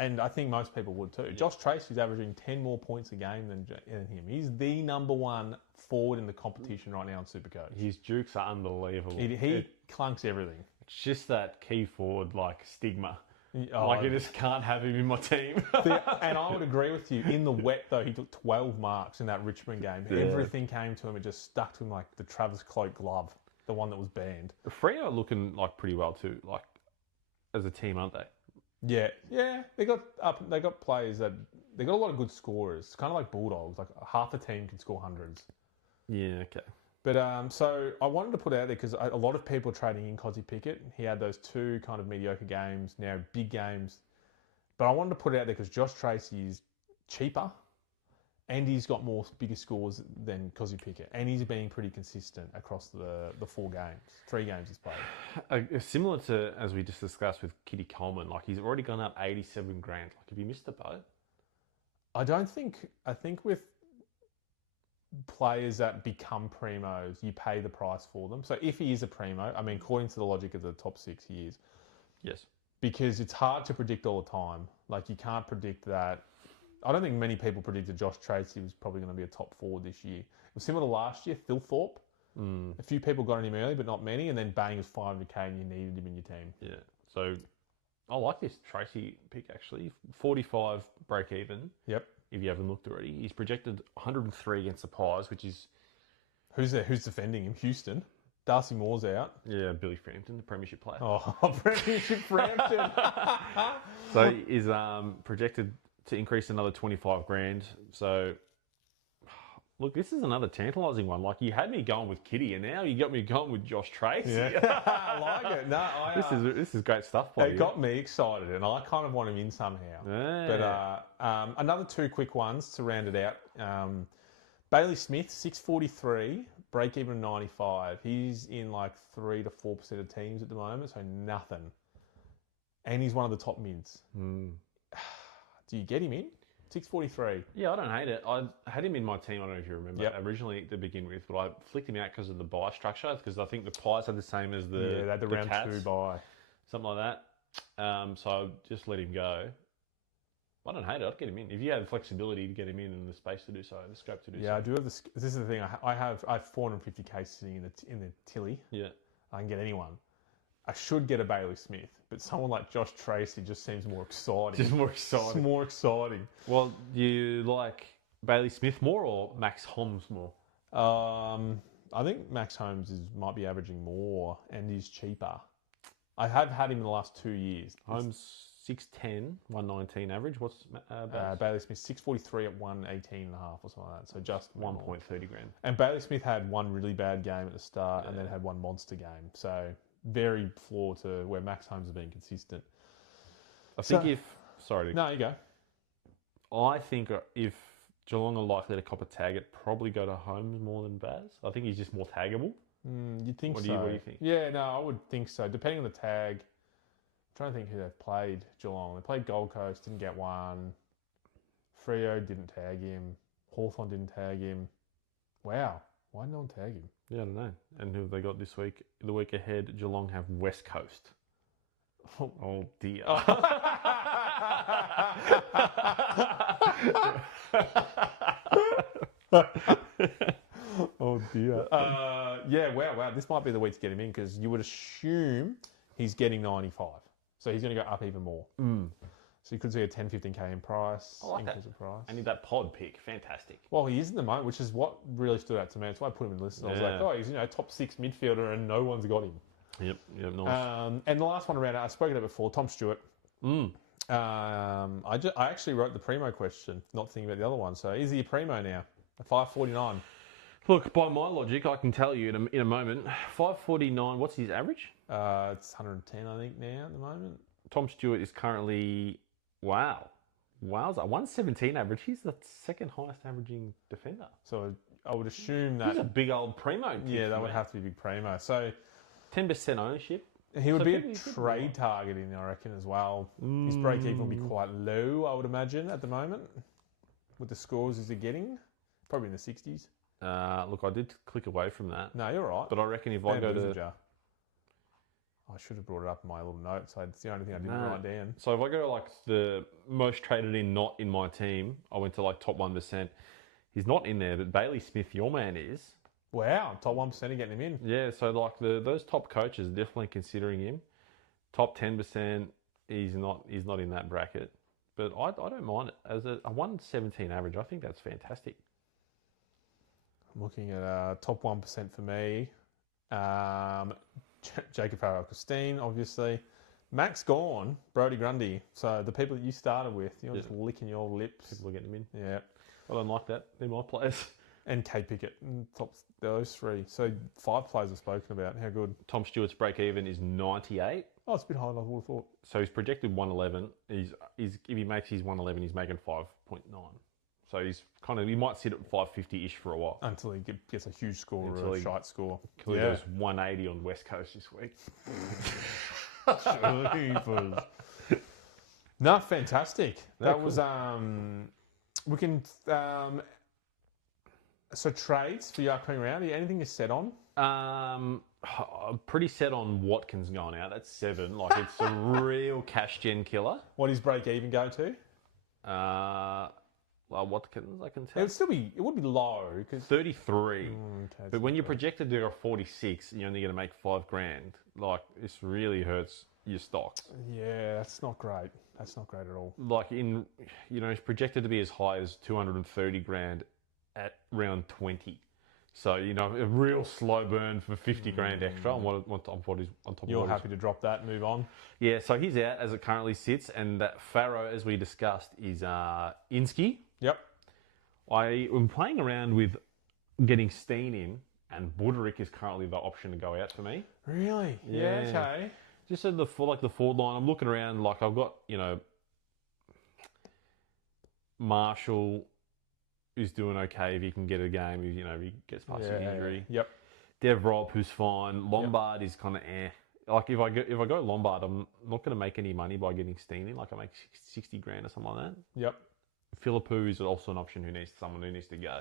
And I think most people would too. Yeah. Josh Tracy's averaging 10 more points a game than him. He's the number 1 forward in the competition right now in Supercoach. His jukes are unbelievable. He clunks everything. It's just that key forward like stigma. Like, I just can't have him in my team. And I would agree with you. In the wet, though, he took 12 marks in that Richmond game. Yeah. Everything came to him. It just stuck to him like the Travis Cloak glove, the one that was banned. Freo are looking like pretty well too, like as a team, aren't they? Yeah. They got players that they got a lot of good scorers. Kind of like Bulldogs. Like half the team can score hundreds. Yeah. Okay. But so I wanted to put out there because a lot of people are trading in Cozzy Pickett. He had those 2 kind of mediocre games, now big games. But I wanted to put it out there because Josh Tracy is cheaper and he's got bigger scores than Cozzy Pickett. And he's being pretty consistent across the 4 games, 3 games he's played. Similar to, as we just discussed with Kitty Coleman, like he's already gone up 87 grand. Like, have you missed the boat? I think with players that become primos, you pay the price for them. So if he is a primo, I mean, according to the logic of the top 6, he is. Yes. Because it's hard to predict all the time. Like, you can't predict that. I don't think many people predicted Josh Tracy was probably going to be a top 4 this year. It was similar to last year, Phil Thorpe. A few people got him early, but not many. And then bang, was 500k and you needed him in your team. Yeah. So I like this Tracy pick, actually. 45 break even. Yep. If you haven't looked already. He's projected 103 against the Pies, which is... Who's there? Who's defending him? Houston. Darcy Moore's out. Yeah, Billy Frampton, the premiership player. Oh, premiership Frampton. So he's projected to increase another 25 grand. So Look, this is another tantalising one. Like, you had me going with Kitty, and now you got me going with Josh Tracy. Yeah. I like it. No, This is great stuff, Paul. It got me excited, and I kind of want him in somehow. Yeah. But another two quick ones to round it out. Bailey Smith, 643, break even 95. He's in like 3 to 4% of teams at the moment, so nothing. And he's one of the top mids. Do you get him in? 643. Yeah, I don't hate it. I had him in my team, I don't know if you remember, originally to begin with, but I flicked him out because of the buy structure, because I think the Pies had the same as the they had the round Cats, 2 buy. something like that. So I just let him go. I don't hate it. I'd get him in. If you had the flexibility to get him in and the space to do so, the scope to do so. Yeah, I do have this is the thing. I have 450k sitting in the Tilly. Yeah. I can get anyone. I should get a Bailey Smith, but someone like Josh Tracy just seems more exciting. Just more exciting. It's more exciting. Well, do you like Bailey Smith more or Max Holmes more? I think Max Holmes might be averaging more and he's cheaper. I have had him in the last 2 years. Holmes 6'10", 119 average. What's Bailey Smith 643 at 118.5 or something like that. So just 1.30 grand. And Bailey Smith had one really bad game at the start and then had one monster game. So very flawed to where Max Holmes has been consistent. I think No, you go. I think if Geelong are likely to cop a tag, it'd probably go to Holmes more than Baz. I think he's just more taggable. You'd think so. What do you think? Yeah, no, I would think so. Depending on the tag. I'm trying to think who they've played, Geelong. They played Gold Coast, didn't get one. Freo didn't tag him. Hawthorn didn't tag him. Wow. Why didn't no one tag him? Yeah, I don't know. And who have they got this week? The week ahead, Geelong have West Coast. Oh dear. Oh dear. Yeah, wow. This might be the week to get him in because you would assume he's getting 95. So he's going to go up even more. So you could see a 10, 15k in price. I like that. Increase in price. I need that pod pick. Fantastic. Well, he is in the moment, which is what really stood out to me. That's why I put him in the list. I was like, oh, he's top 6 midfielder and no one's got him. Yep, nice. And the last one around, I've spoken about before, Tom Stewart. I actually wrote the primo question, not thinking about the other one. So is he a primo now? At 549. Look, by my logic, I can tell you in a moment. 549. What's his average? It's 110, I think, now at the moment. Tom Stewart is currently wowza 117 average. He's the second highest averaging defender. So I would assume that he's a big old primo. Yeah, that would have to be a big primo. So 10% ownership. He would be a trade targeting, I reckon, as well. His break even will be quite low, I would imagine, at the moment. With the scores he's getting, probably in the 60s. Look, I did click away from that. No, you're right. But I reckon if I go to... I should have brought it up in my little notes. It's the only thing I didn't write down. So if I go to like the most traded in, not in my team, I went to like top 1%. He's not in there, but Bailey Smith, your man, is. Wow, top 1% of getting him in. Yeah, so like those top coaches are definitely considering him. Top 10%, he's not in that bracket. But I don't mind it. As a 117 average, I think that's fantastic. I'm looking at top 1% for me. Jacob Farrell-Christine, obviously. Max gone, Brodie Grundy. So the people that you started with, you're just licking your lips. People are getting him in. Yeah. I don't like that. They're my players. And Kate Pickett, top those 3. So 5 players I've spoken about. How good? Tom Stewart's break even is 98. Oh, it's a bit higher than I would have thought. So he's projected 111. If he makes his 111, he's making 5.9. So he might sit at 550-ish for a while. Until he gets a huge score or a shite score. Until he goes 180 on West Coast this week. No, fantastic. That was, we can, so trades for your upcoming round, anything you're set on? I'm pretty set on Watkins going out. That's 7. Like, it's a real cash gen killer. What does break even go to? Watkins, I can tell. It would be low. 33. But when you're projected to go 46, you're only going to make $5,000. Like, this really hurts your stocks. Yeah, that's not great. That's not great at all. Like it's projected to be as high as $230,000 at round 20. So, a real slow burn for $50,000 extra on top of You're happy to drop that and move on? Yeah, so he's out as it currently sits, and that Farrow, as we discussed, is Insky. Yep. I am playing around with getting Steen in, and Buderick is currently the option to go out for me. Really? Yeah. Okay. Just at the forward line, I'm looking around. Like I've got Marshall is doing okay if he can get a game. If he gets past his injury. Yep. Dev Rob, who's fine. Lombard is kind of eh. Like if I go Lombard, I'm not going to make any money by getting Steen in. Like I make 60 grand or something like that. Yep. Philippou is also an option someone who needs to go.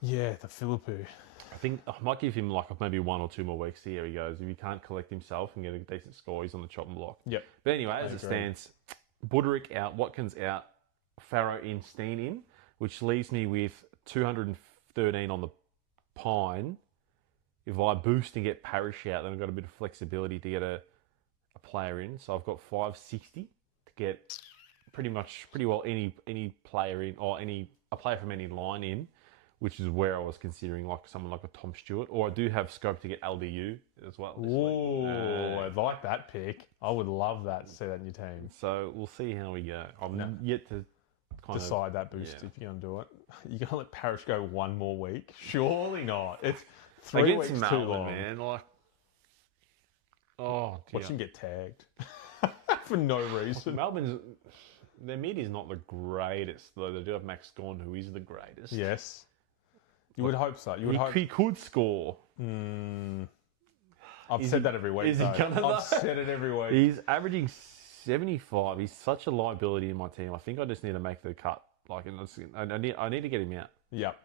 Yeah, the Philippou. I think I might give him like maybe 1 or 2 more weeks to see how he goes. If he can't collect himself and get a decent score, he's on the chopping block. Yep. But anyway, as it stands, Buderick out, Watkins out, Farrow in, Steen in, which leaves me with 213 on the Pine. If I boost and get Parish out, then I've got a bit of flexibility to get a player in. So I've got 560 to get pretty well any player in, or a player from any line in, which is where I was considering like someone like a Tom Stewart, or I do have scope to get LDU as well. Oh, I like that pick. I would love that to see that in your team. So we'll see how we go. I'm yet to decide that boost if you're going to do it. You're going to let Parish go 1 more week? Surely not. It's 3 weeks Melbourne, too long, man. Like, oh, dear. Watch him get tagged for no reason. Melbourne's their mid is not the greatest, though. They do have Max Gawn, who is the greatest. Yes, you would hope so. He could score. I've said that every week. Is he gonna? I've said it every week. He's averaging 75. He's such a liability in my team. I think I just need to make the cut. Like, I need to get him out. Yep,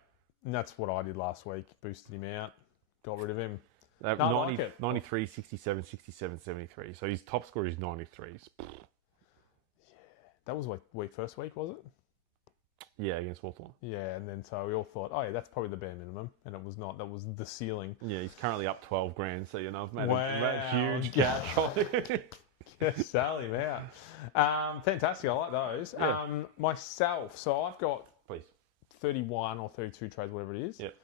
and that's what I did last week. Boosted him out, got rid of him. 93, 67, 67, 73. So his top score is 93s. Yeah, that was like first week, was it? Yeah, against Hawthorn. Yeah, and then so we all thought, oh yeah, that's probably the bare minimum, and it was not. That was the ceiling. Yeah, he's currently up 12 grand, so I've made a huge gash on it. Sell him out. Fantastic, I like those. Yeah. Myself, so I've got 31 or 32 trades, whatever it is. Yep.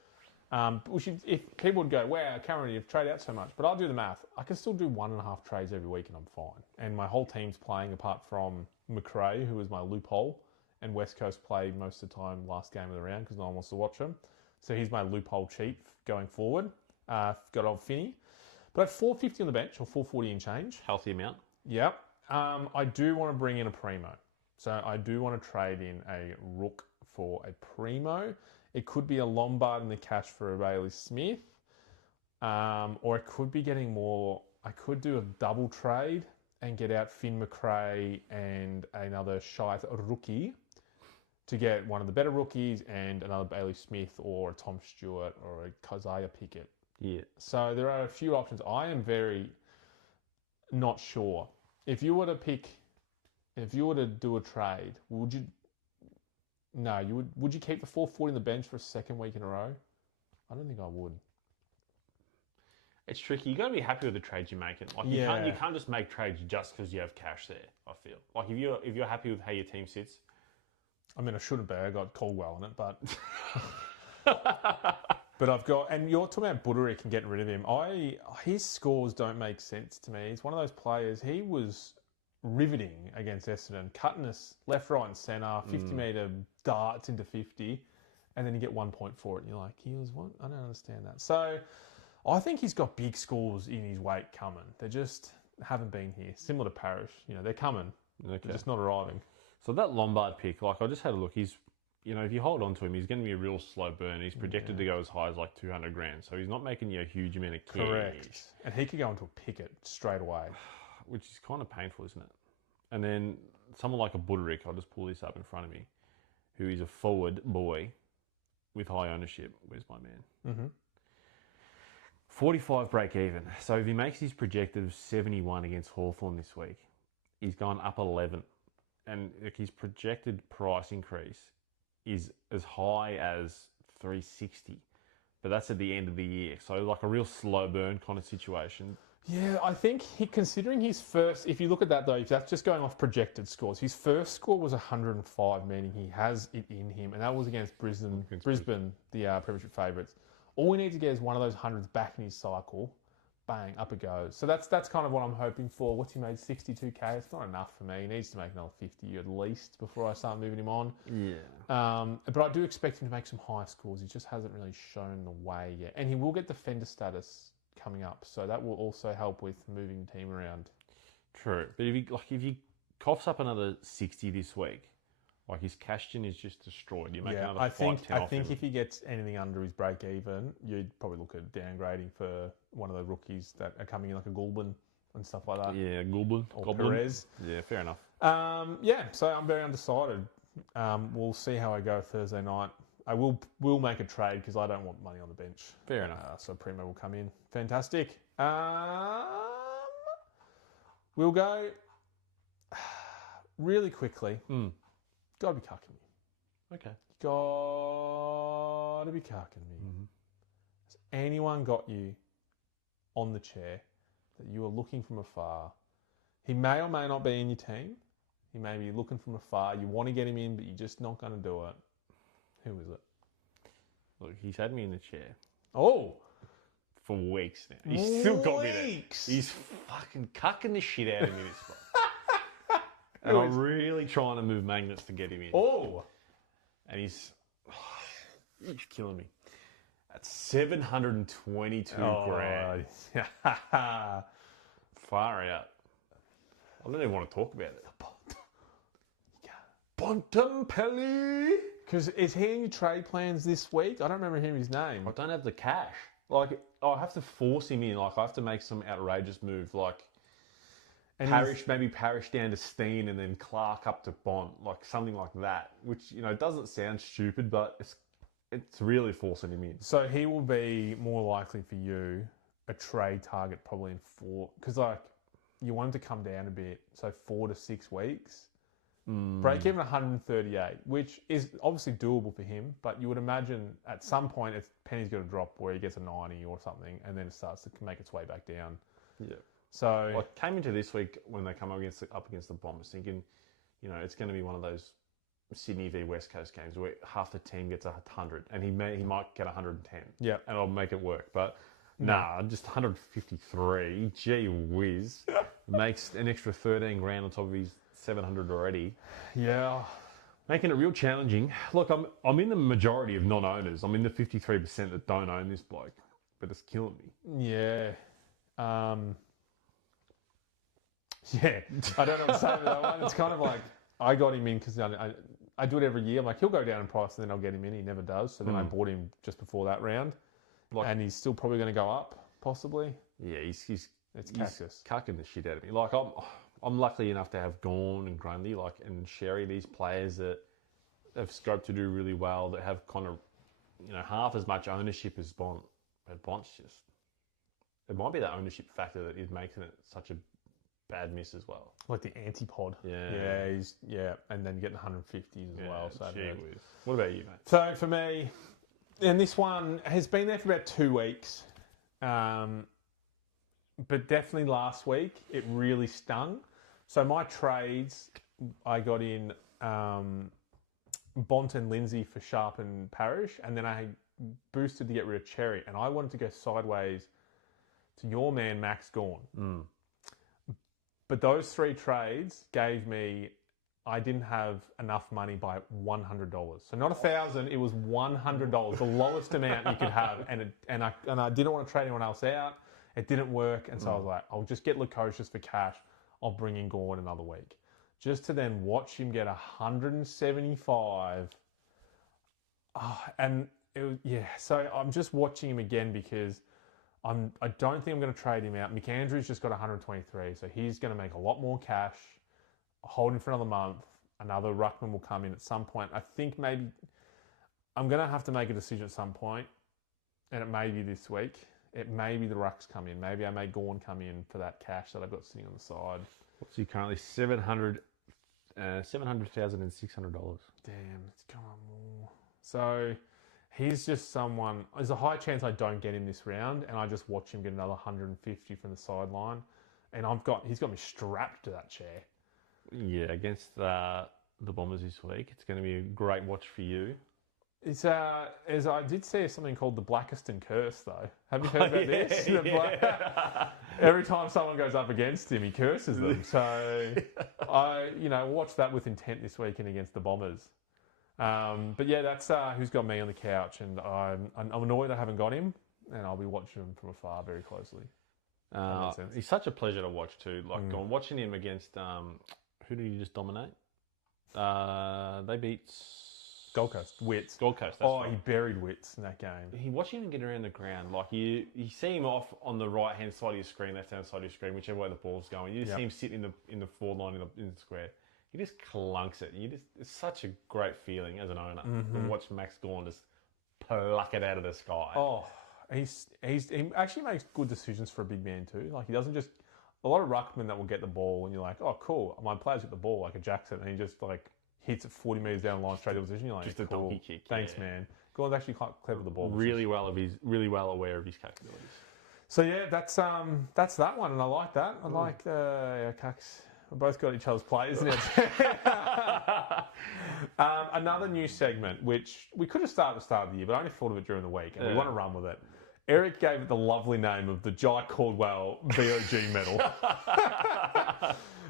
If people would go, wow, Cameron, you've traded out so much, but I'll do the math. I can still do 1.5 trades every week and I'm fine. And my whole team's playing apart from McRae, who was my loophole, and West Coast played most of the time last game of the round because no one wants to watch him. So he's my loophole cheat going forward. Got old Finney. But I have 450 on the bench, or 440 in change. Healthy amount. Yep. I do want to bring in a primo. So I do want to trade in a Rook for a primo. It could be a Lombard in the cash for a Bailey Smith. Or it could be getting more. I could do a double trade and get out Finn McRae and another Shite rookie to get one of the better rookies and another Bailey Smith or a Tom Stewart or a Keziah Pickett. Yeah. So there are a few options. I am very not sure. If you were to do a trade, would you keep the 440 in the bench for a second week in a row? I don't think I would. It's tricky. You got to be happy with the trades you're making. Like you can't just make trades just because you have cash there. I feel like if you're happy with how your team sits. I mean, I shouldn't be. I got Caldwell in it, but but I've got. And you're talking about Buderick and getting rid of him. His scores don't make sense to me. He's one of those players. He was riveting against Essendon, cutting us left, right, and centre, 50-metre darts into 50, and then you get 1 point for it, and you're like, he was what? I don't understand that. So I think he's got big scores in his weight coming. They just haven't been here. Similar to Parish, they're coming. Okay. They're just not arriving. So that Lombard pick, like I just had a look, he's, if you hold on to him, he's going to be a real slow burn. He's projected to go as high as like 200 grand. So he's not making you a huge amount of cash. Correct. And he could go into a Pickett straight away. Which is kind of painful, isn't it? And then someone like a Buderick, I'll just pull this up in front of me, who is a forward boy with high ownership. Where's my man? Mm-hmm. 45 break even. So if he makes his projected of 71 against Hawthorn this week, he's gone up 11. And his projected price increase is as high as 360. But that's at the end of the year. So like a real slow burn kind of situation. Yeah, I think considering his first, if you look at that though, if that's just going off projected scores, his first score was 105, meaning he has it in him, and that was against Brisbane, the Premiership favourites. All we need to get is one of those hundreds back in his cycle, bang, up it goes. So that's kind of what I'm hoping for. What's he made? 62k. It's not enough for me. He needs to make another 50 at least before I start moving him on. Yeah. But I do expect him to make some high scores. He just hasn't really shown the way yet, and he will get defender status coming up, so that will also help with moving the team around. True, but if he coughs up another 60 this week, like his cash gen is just destroyed. You make another 5-10 I think if he gets anything under his break even, you'd probably look at downgrading for one of the rookies that are coming in, like a Gulbin and stuff like that. Yeah, Gulbin or Perez. Yeah, fair enough. So I'm very undecided. We'll see how I go Thursday night. I will make a trade because I don't want money on the bench. Fair enough. So Primo will come in. Fantastic. We'll go really quickly. Gotta be cucking me. Okay. Gotta be cucking me. Mm-hmm. Has anyone got you on the chair that you are looking from afar? He may or may not be in your team. He may be looking from afar. You want to get him in, but you're just not going to do it. Who is it? Look, he's had me in the chair. Oh! For weeks now. He's still got me there. He's fucking cucking the shit out of me this spot. And I'm really trying to move magnets to get him in. Oh! And he's killing me. At 722 grand. Far out. I don't even want to talk about it. Bontempelli. Because is he in your trade plans this week? I don't remember hearing his name. I don't have the cash. Like, I have to force him in. Like, I have to make some outrageous move. Like, and maybe Parish down to Steen and then Clark up to Bont. Like, something like that. Which, doesn't sound stupid, but it's really forcing him in. So he will be more likely for you a trade target probably in 4. Because, you want him to come down a bit. So 4 to 6 weeks. Break even 138, which is obviously doable for him, but you would imagine at some point penny's going to drop where he gets a 90 or something, and then it starts to make its way back down. Yeah. So I came into this week when they come up against the Bombers thinking, it's going to be one of those Sydney v West Coast games where half the team gets 100, and he might get 110. Yeah. And I'll make it work, but nah, just 153. Gee whiz, makes an extra 13 grand on top of his 700 already. Yeah. Making it real challenging. Look, I'm in the majority of non-owners. I'm in the 53% that don't own this bloke, but it's killing me. Yeah. Yeah. I don't know what to say about that one. It's kind of like, I got him in because I do it every year. I'm like, he'll go down in price and then I'll get him in. He never does. So then I bought him just before that round. And he's still probably going to go up, possibly. Yeah, he's cactus. Cucking the shit out of me. Like, I'm lucky enough to have Gawn and Grundy, and Sherry, these players that have scoped to do really well, that have kind of, half as much ownership as Bont. But Bont's just, it might be that ownership factor that is making it such a bad miss as well. Like the antipod. Yeah. And then getting 150s as well. So what about you, mate? So for me, and this one has been there for about 2 weeks. But definitely last week, it really stung. So my trades, I got in Bont and Lindsay for Sharp and Parish, and then I boosted to get rid of Cherry. And I wanted to go sideways to your man, Max Gawn. But those 3 trades gave me, I didn't have enough money by $100. So not 1,000, it was $100, the lowest amount you could have. And I didn't want to trade anyone else out. It didn't work, and so I was like, I'll just get Lukosius for cash. I'll bring in Gawn another week. Just to then watch him get 175. So I'm just watching him again because I don't think I'm going to trade him out. McAndrew's just got 123, so he's going to make a lot more cash. Hold him for another month. Another Ruckman will come in at some point. I think maybe I'm going to have to make a decision at some point, and it may be this week. It may be the Rucks come in. Maybe I may Gawn come in for that cash that I've got sitting on the side. What's he currently? $700,600. Damn, it's gone on more. So he's just someone. There's a high chance I don't get him this round, and I just watch him get another 150 from the sideline, and he's got me strapped to that chair. Yeah, against the Bombers this week, it's going to be a great watch for you. It's as I did see something called the Blackiston curse, though. Have you heard about this? Every time someone goes up against him, he curses them. So I watched that with intent this weekend against the Bombers. But yeah, that's who's got me on the couch, and I'm annoyed I haven't got him, and I'll be watching him from afar very closely. He's such a pleasure to watch too. Like watching him against who did he just dominate? They beat Gold Coast, Wits. Gold Coast. Right. He buried Wits in that game. Watching him get around the ground, like you see him off on the right hand side of your screen, left hand side of your screen, whichever way the ball's going. You just see him sitting in the forward line in the square. He just clunks it. It's such a great feeling as an owner to watch Max Gawn just pluck it out of the sky. Oh, he actually makes good decisions for a big man too. Like he doesn't just a lot of ruckmen that will get the ball and you're like, oh cool, my player's got the ball like a Jackson, and he just like hits it 40 metres down the line straight to position. You're like, just a cool. donkey kick. Thanks, man. Gawn's actually quite clever with the ball. Really well aware of his capabilities. So yeah, that's that one, and I like that. I like Cucks. We both got each other's players in it. Another new segment, which we could have started at the start of the year, but I only thought of it during the week, and we want to run with it. Eric gave it the lovely name of the Jai Caldwell BOG medal.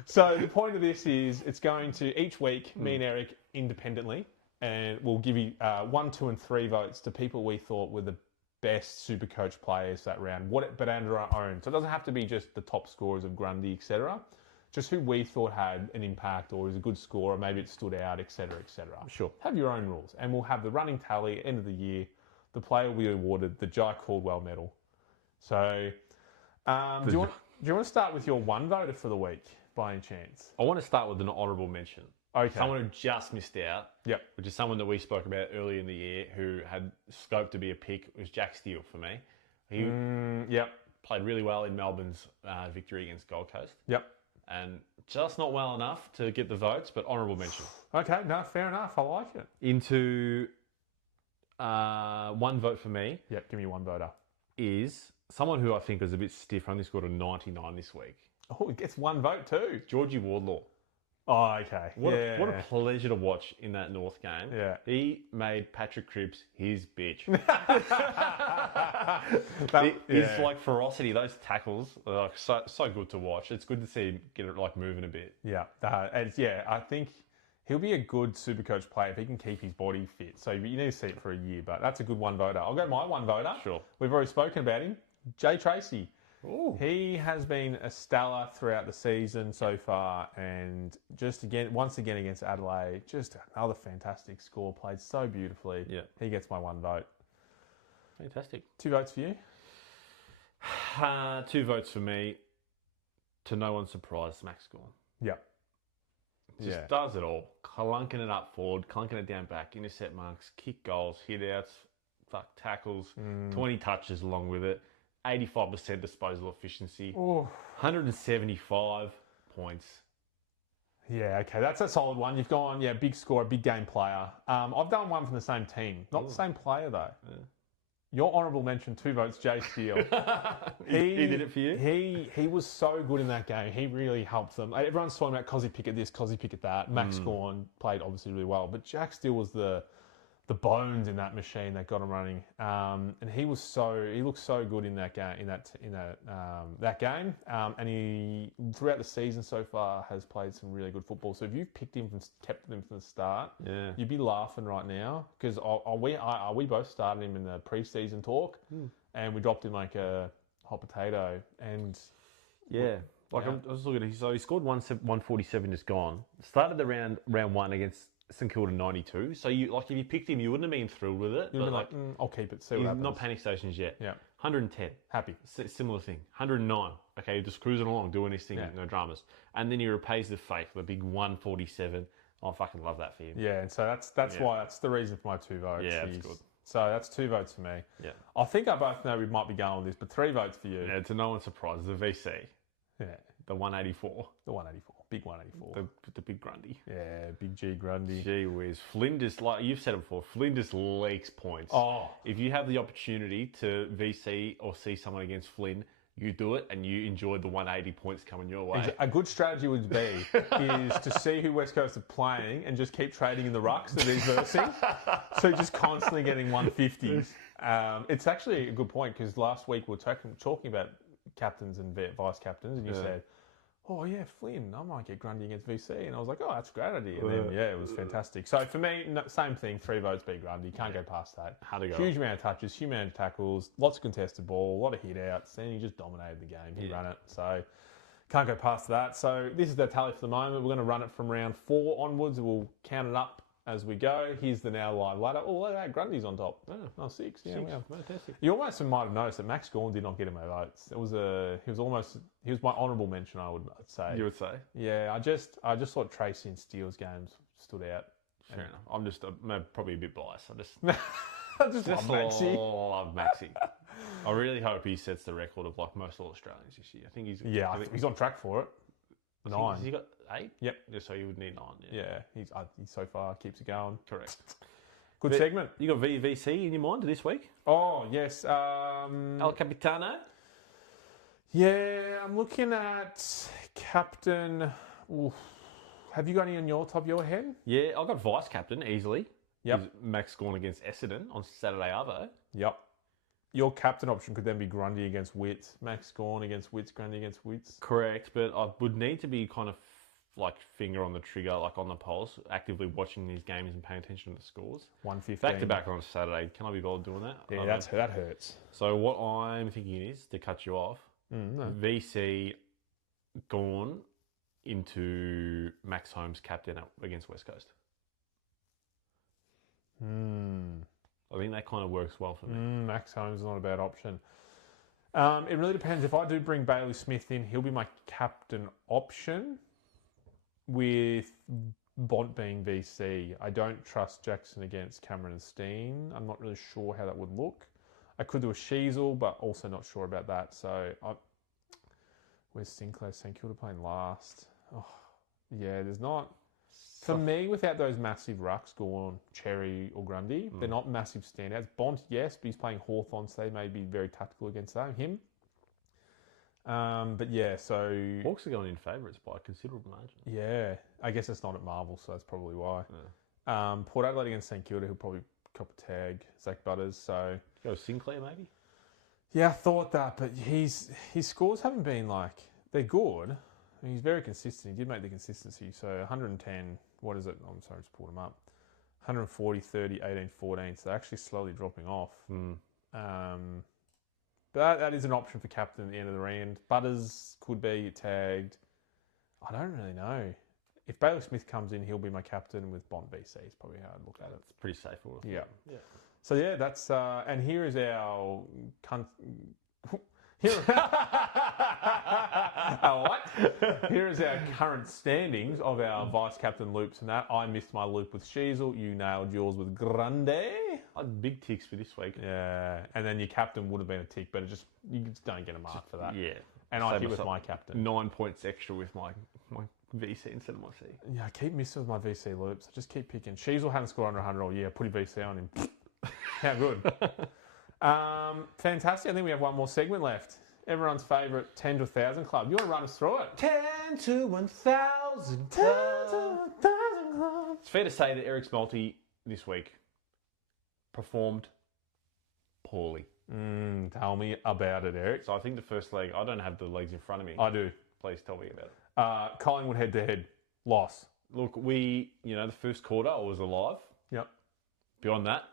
So the point of this is it's going to, each week, me and Eric independently, and we'll give you 1, 2 and 3 votes to people we thought were the best Supercoach players that round, but under our own. So it doesn't have to be just the top scorers of Grundy, etc. Just who we thought had an impact or is a good scorer, maybe it stood out, etc., etc. Sure. Have your own rules. And we'll have the running tally at the end of the year. The player will be awarded the Jai Caldwell medal. So do you want to start with your one voter for the week by any chance? I want to start with an honourable mention. Okay. Someone who just missed out. Yep. Which is someone that we spoke about earlier in the year who had scope to be a pick. It was Jack Steele for me. He played really well in Melbourne's victory against Gold Coast. Yep. And just not well enough to get the votes, but honourable mention. Okay, no, fair enough. I like it. Into one vote for me. Yep, give me one voter. Is someone who I think was a bit stiff, only scored a 99 this week. Oh, he gets one vote too. Georgie Wardlaw. Oh, okay. What a pleasure to watch in that North game. Yeah. He made Patrick Cripps his bitch. His like ferocity, those tackles are like so good to watch. It's good to see him get it like moving a bit. Yeah. I think he'll be a good Supercoach player if he can keep his body fit. So you need to see it for a year, but that's a good one voter. I'll go my one voter. Sure. We've already spoken about him. Jay Tracy. Ooh. He has been a stellar throughout the season so far, and once again against Adelaide, just another fantastic score, played so beautifully. Yeah. He gets my one vote. Fantastic. 2 votes for you? 2 votes for me. To no one's surprise, Max Gawn. Yep. Just does it all. Clunking it up forward, clunking it down back, intercept marks, kick goals, hit outs, tackles, 20 touches along with it. 85% disposal efficiency, 175 points. Yeah, okay, that's a solid one. You've gone, big scorer, big game player. I've done one from the same team, not the same player though. Yeah. Your honourable mention, 2 votes, Jay Steele. He did it for you? He was so good in that game. He really helped them. Everyone's talking about Cozzy Pickett this, Cozzy Pickett that. Max Gawn played obviously really well, but Jack Steele was the bones in that machine that got him running, and he looked so good in that game. That game, and he throughout the season so far has played some really good football. So if you've picked him kept him from the start, you'd be laughing right now because we both started him in the pre-season talk, and we dropped him like a hot potato. And I was looking at so he scored 147 just gone. Started the round 1 against St Kilda 92. So if you picked him, you wouldn't have been thrilled with it. You'd be like, I'll keep it. See what happens. Not panic stations yet. Yeah. 110. Happy. Similar thing. 109. Okay, just cruising along, doing his thing, no dramas. And then he repays the fake, the big 147. I fucking love that for him. Yeah, and so that's why that's the reason for my 2 votes. Yeah, that's good. So that's 2 votes for me. Yeah. I think I both know we might be going with this, but 3 votes for you. Yeah, to no one's surprise, the VC. Yeah. The 184. The 184. Big 184. The big Grundy. Yeah, big G Grundy. Gee whiz. Flinders, like you've said it before, Flinders leaks points. Oh. If you have the opportunity to VC or see someone against Flynn, you do it and you enjoy the 180 points coming your way. A good strategy would be is to see who West Coast are playing and just keep trading in the rucks that he's versing. So just constantly getting 150s. It's actually a good point because last week we were talking about captains and vice captains, and you said, "Oh yeah, Flynn, I might get Grundy against VC," and I was like, "Oh, that's a great idea." And then it was fantastic. So for me, same thing. 3 votes be Grundy. Can't go past that. How to go? Huge amount of touches, huge amount of tackles, lots of contested ball, a lot of hit outs, and he just dominated the game. He ran it. So can't go past that. So this is the tally for the moment. We're going to run it from round 4 onwards. We'll count it up as we go. Here's the now live ladder. Oh, look at that. Grundy's on top. Oh, 6. Yeah, 6. Fantastic. You almost might have noticed that Max Gawn did not get in my votes. He was my honourable mention, I would say. You would say? Yeah, I just thought Tracy and Steele's games stood out. Fair enough. I'm just probably a bit biased. I just love Maxi. Love Maxi. I really hope he sets the record of like most All Australians this year. I think he's on track for it. 9. Has he got 8? Yep. Yeah, so you would need 9. Yeah, he's so far keeps it going. Correct. Good segment. You got VVC in your mind this week? Oh yes. El Capitano. Yeah, I'm looking at captain. Oof. Have you got any on your top of your head? Yeah, I got vice captain easily. Yep. Max Gawn against Essendon on Saturday Arvo. Yep. Your captain option could then be Grundy against Witts, Max Gawn against Witts, Grundy against Witts. Correct, but I would need to be kind of like finger on the trigger, like on the pulse, actively watching these games and paying attention to the scores. 115. Back to back on Saturday. Can I be bothered doing that? Yeah, that hurts. So what I'm thinking is, to cut you off, VC Gawn into Max Holmes captain against West Coast. I think that kind of works well for me. Max Holmes is not a bad option. It really depends. If I do bring Bailey Smith in, he'll be my captain option with Bont being VC. I don't trust Jackson against Cameron and Steen. I'm not really sure how that would look. I could do a Sheasel, but also not sure about that. So where's Sinclair? St Kilda playing last. Oh, yeah, there's not... For me, without those massive rucks, Gawn, Cherry or Grundy, they're not massive standouts. Bont, yes, but he's playing Hawthorn, so they may be very tactical against him. But yeah, so... Hawks are going in favourites by a considerable margin. Yeah, I guess it's not at Marvel, so that's probably why. Yeah. Port Adelaide against St Kilda, he'll probably cop a tag. Zach Butters, so... Go Sinclair, maybe? Yeah, I thought that, but his scores haven't been like... They're good. I mean, he's very consistent. He did make the consistency. So 110, what is it? I'm sorry, I just pulled him up. 140, 30, 18, 14. So they're actually slowly dropping off. But that is an option for captain at the end of the round. Butters could be tagged. I don't really know. If Bailey Smith comes in, he'll be my captain with Bont BC. Is probably how I'd look at it. It's pretty safe. Yeah. So yeah, that's... and here is our... Here is our current standings of our vice captain loops and that. I missed my loop with Sheasel. You nailed yours with Grundy. I had big ticks for this week. Yeah, and then your captain would have been a tick, but you just don't get a mark for that. Yeah. And I hit with my captain. 9 points extra with my VC instead of my C. Yeah, I keep missing with my VC loops. I just keep picking. Sheasel hadn't scored under 100 all year. Put a VC on him. How good. Fantastic. I think we have one more segment left. Everyone's favourite 10 to 1,000 club. You want to run us through it? 10 to 1,000 club. It's fair to say that Eric's multi this week performed poorly. Tell me about it, Eric. So I think the first leg, I don't have the legs in front of me. I do. Please tell me about it. Collingwood head-to-head. Loss. Look, the first quarter I was alive. Yep. Beyond that,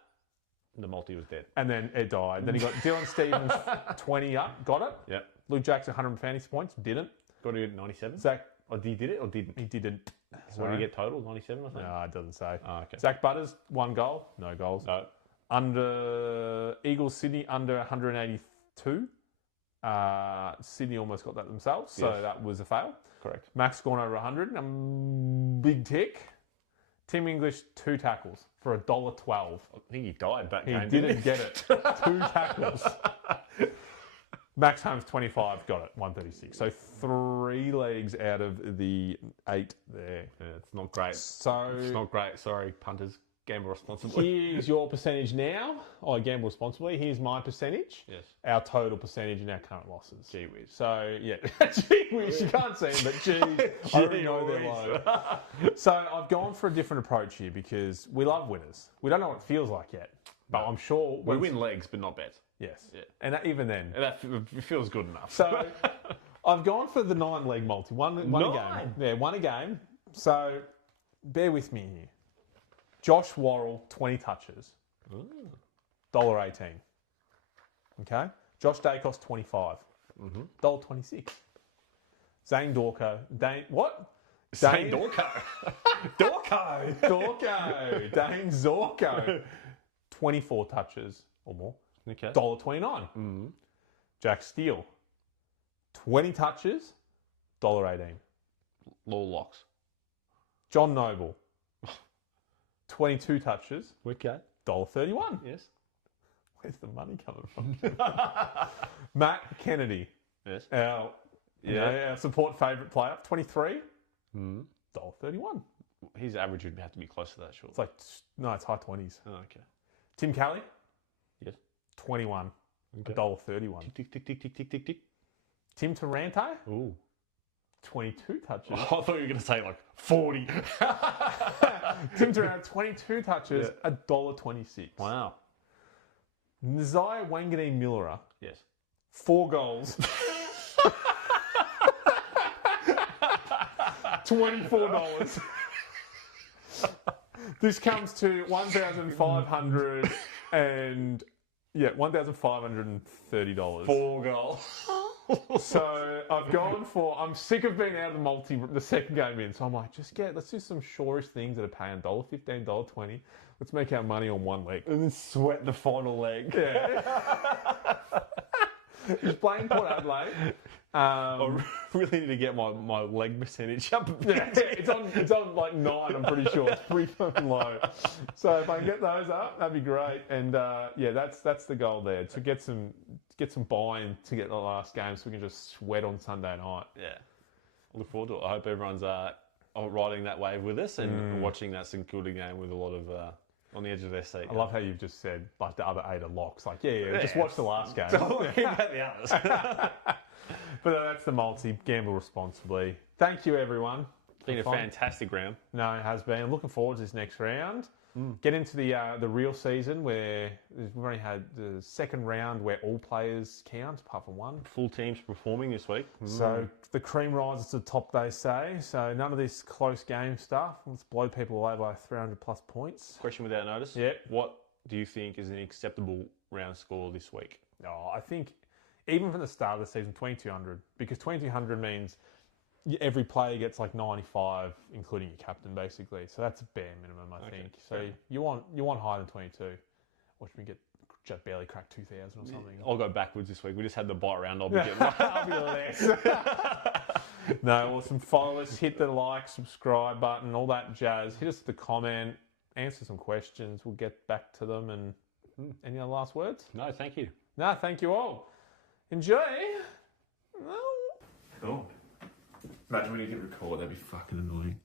the multi was dead. And then it died. Then he got Dylan Stevens 20 up, got it. Yep. Luke Jackson 100 fantasy points, didn't. Got to get 97. Zach, he did it or didn't? He didn't. What did he get total? 97 or something? No, it doesn't say. Oh, okay. Zach Butters, 1 goal, no goals. No. Under Eagles Sydney under 182. Sydney almost got that themselves, so that was a fail. Correct. Max Gawn over 100, big tick. Tim English 2 tackles for $1.12. I think he died back game. He didn't get it. 2 tackles. Max Holmes 25 got it, 136. So 3 legs out of the 8 there. Yeah, it's not great. So it's not great. Sorry, punters. Gamble responsibly. Here's your percentage now. I gamble responsibly. Here's my percentage. Yes. Our total percentage and our current losses. Gee whiz. So, yeah. Gee whiz. You can't see them, but geez, I already know they're low. So, I've gone for a different approach here because we love winners. We don't know what it feels like yet. But I'm sure... We win legs, but not bets. Yes. Yeah. And even then... And that feels good enough. So, I've gone for the 9-leg multi. One a game. Yeah, one a game. So, bear with me here. Josh Worrell, 20 touches. $1.18. Okay? Josh Dacos, 25. $1.26. Zane Dorco. What? Zane Dorco. Dorco. Dane Zorco. 24 touches or more. Okay. $1.29. Jack Steele. 20 touches. $1.18. Law locks. John Noble. 22 touches. Okay. $1.31. Yes. Where's the money coming from? Matt Kennedy. Yes. Our support favourite player. 23. $1.31. His average would have to be close to that, sure. It's like, no, it's high 20s. Oh, okay. Tim Kelly. Yes. 21. Okay. $1.31. Tick, tick, tick, tick, tick, tick, tick. Tim Tarante. Ooh. 22 touches. Oh, I thought you were going to say like 40. Tim Tarante, 22 touches, $1.26. Wow. Nzai Wangani Millera, Yes. 4 goals. $24. This comes to $1,530. 4 goals. So I've gone for. I'm sick of being out of the second game in. So I'm like, let's do some shorish things that are paying $1.15, $1.20. Let's make our money on one leg. And then sweat the final leg. Yeah. He's playing Port Adelaide. I really need to get my leg percentage up. Yeah, it's on like 9, I'm pretty sure. It's pretty fucking low. So if I can get those up, that'd be great. And that's the goal there, to get some buy-in to get the last game so we can just sweat on Sunday night. Yeah. I look forward to it. I hope everyone's riding that wave with us and watching that St Kilda game with a lot of on the edge of their seat. I love how you've just said like the other 8 are locks. Like, just watch the last game. Don't worry about the others. But that's the multi. Gamble responsibly. Thank you, everyone. It's been a fantastic round. No, it has been. I'm looking forward to this next round. Get into the real season where we've already had the second round where all players count apart from one. Full teams performing this week. So the cream rises to the top, they say. So none of this close game stuff. Let's blow people away by 300 plus points. Question without notice. Yep. What do you think is an acceptable round score this week? Oh, I think even from the start of the season, 2,200. Because 2,200 means every player gets like 95, including your captain, basically. So that's a bare minimum, I think. So you want higher than 22. Watch me just barely crack 2,000 or something. I'll go backwards this week. We just had the bite round. I'll be less. No, awesome. Follow us, hit the like, subscribe button, all that jazz. Hit us with a comment, answer some questions. We'll get back to them. And any other last words? No, thank you. No, thank you all. Enjoy. Oh. Imagine when you hit record, that'd be fucking annoying.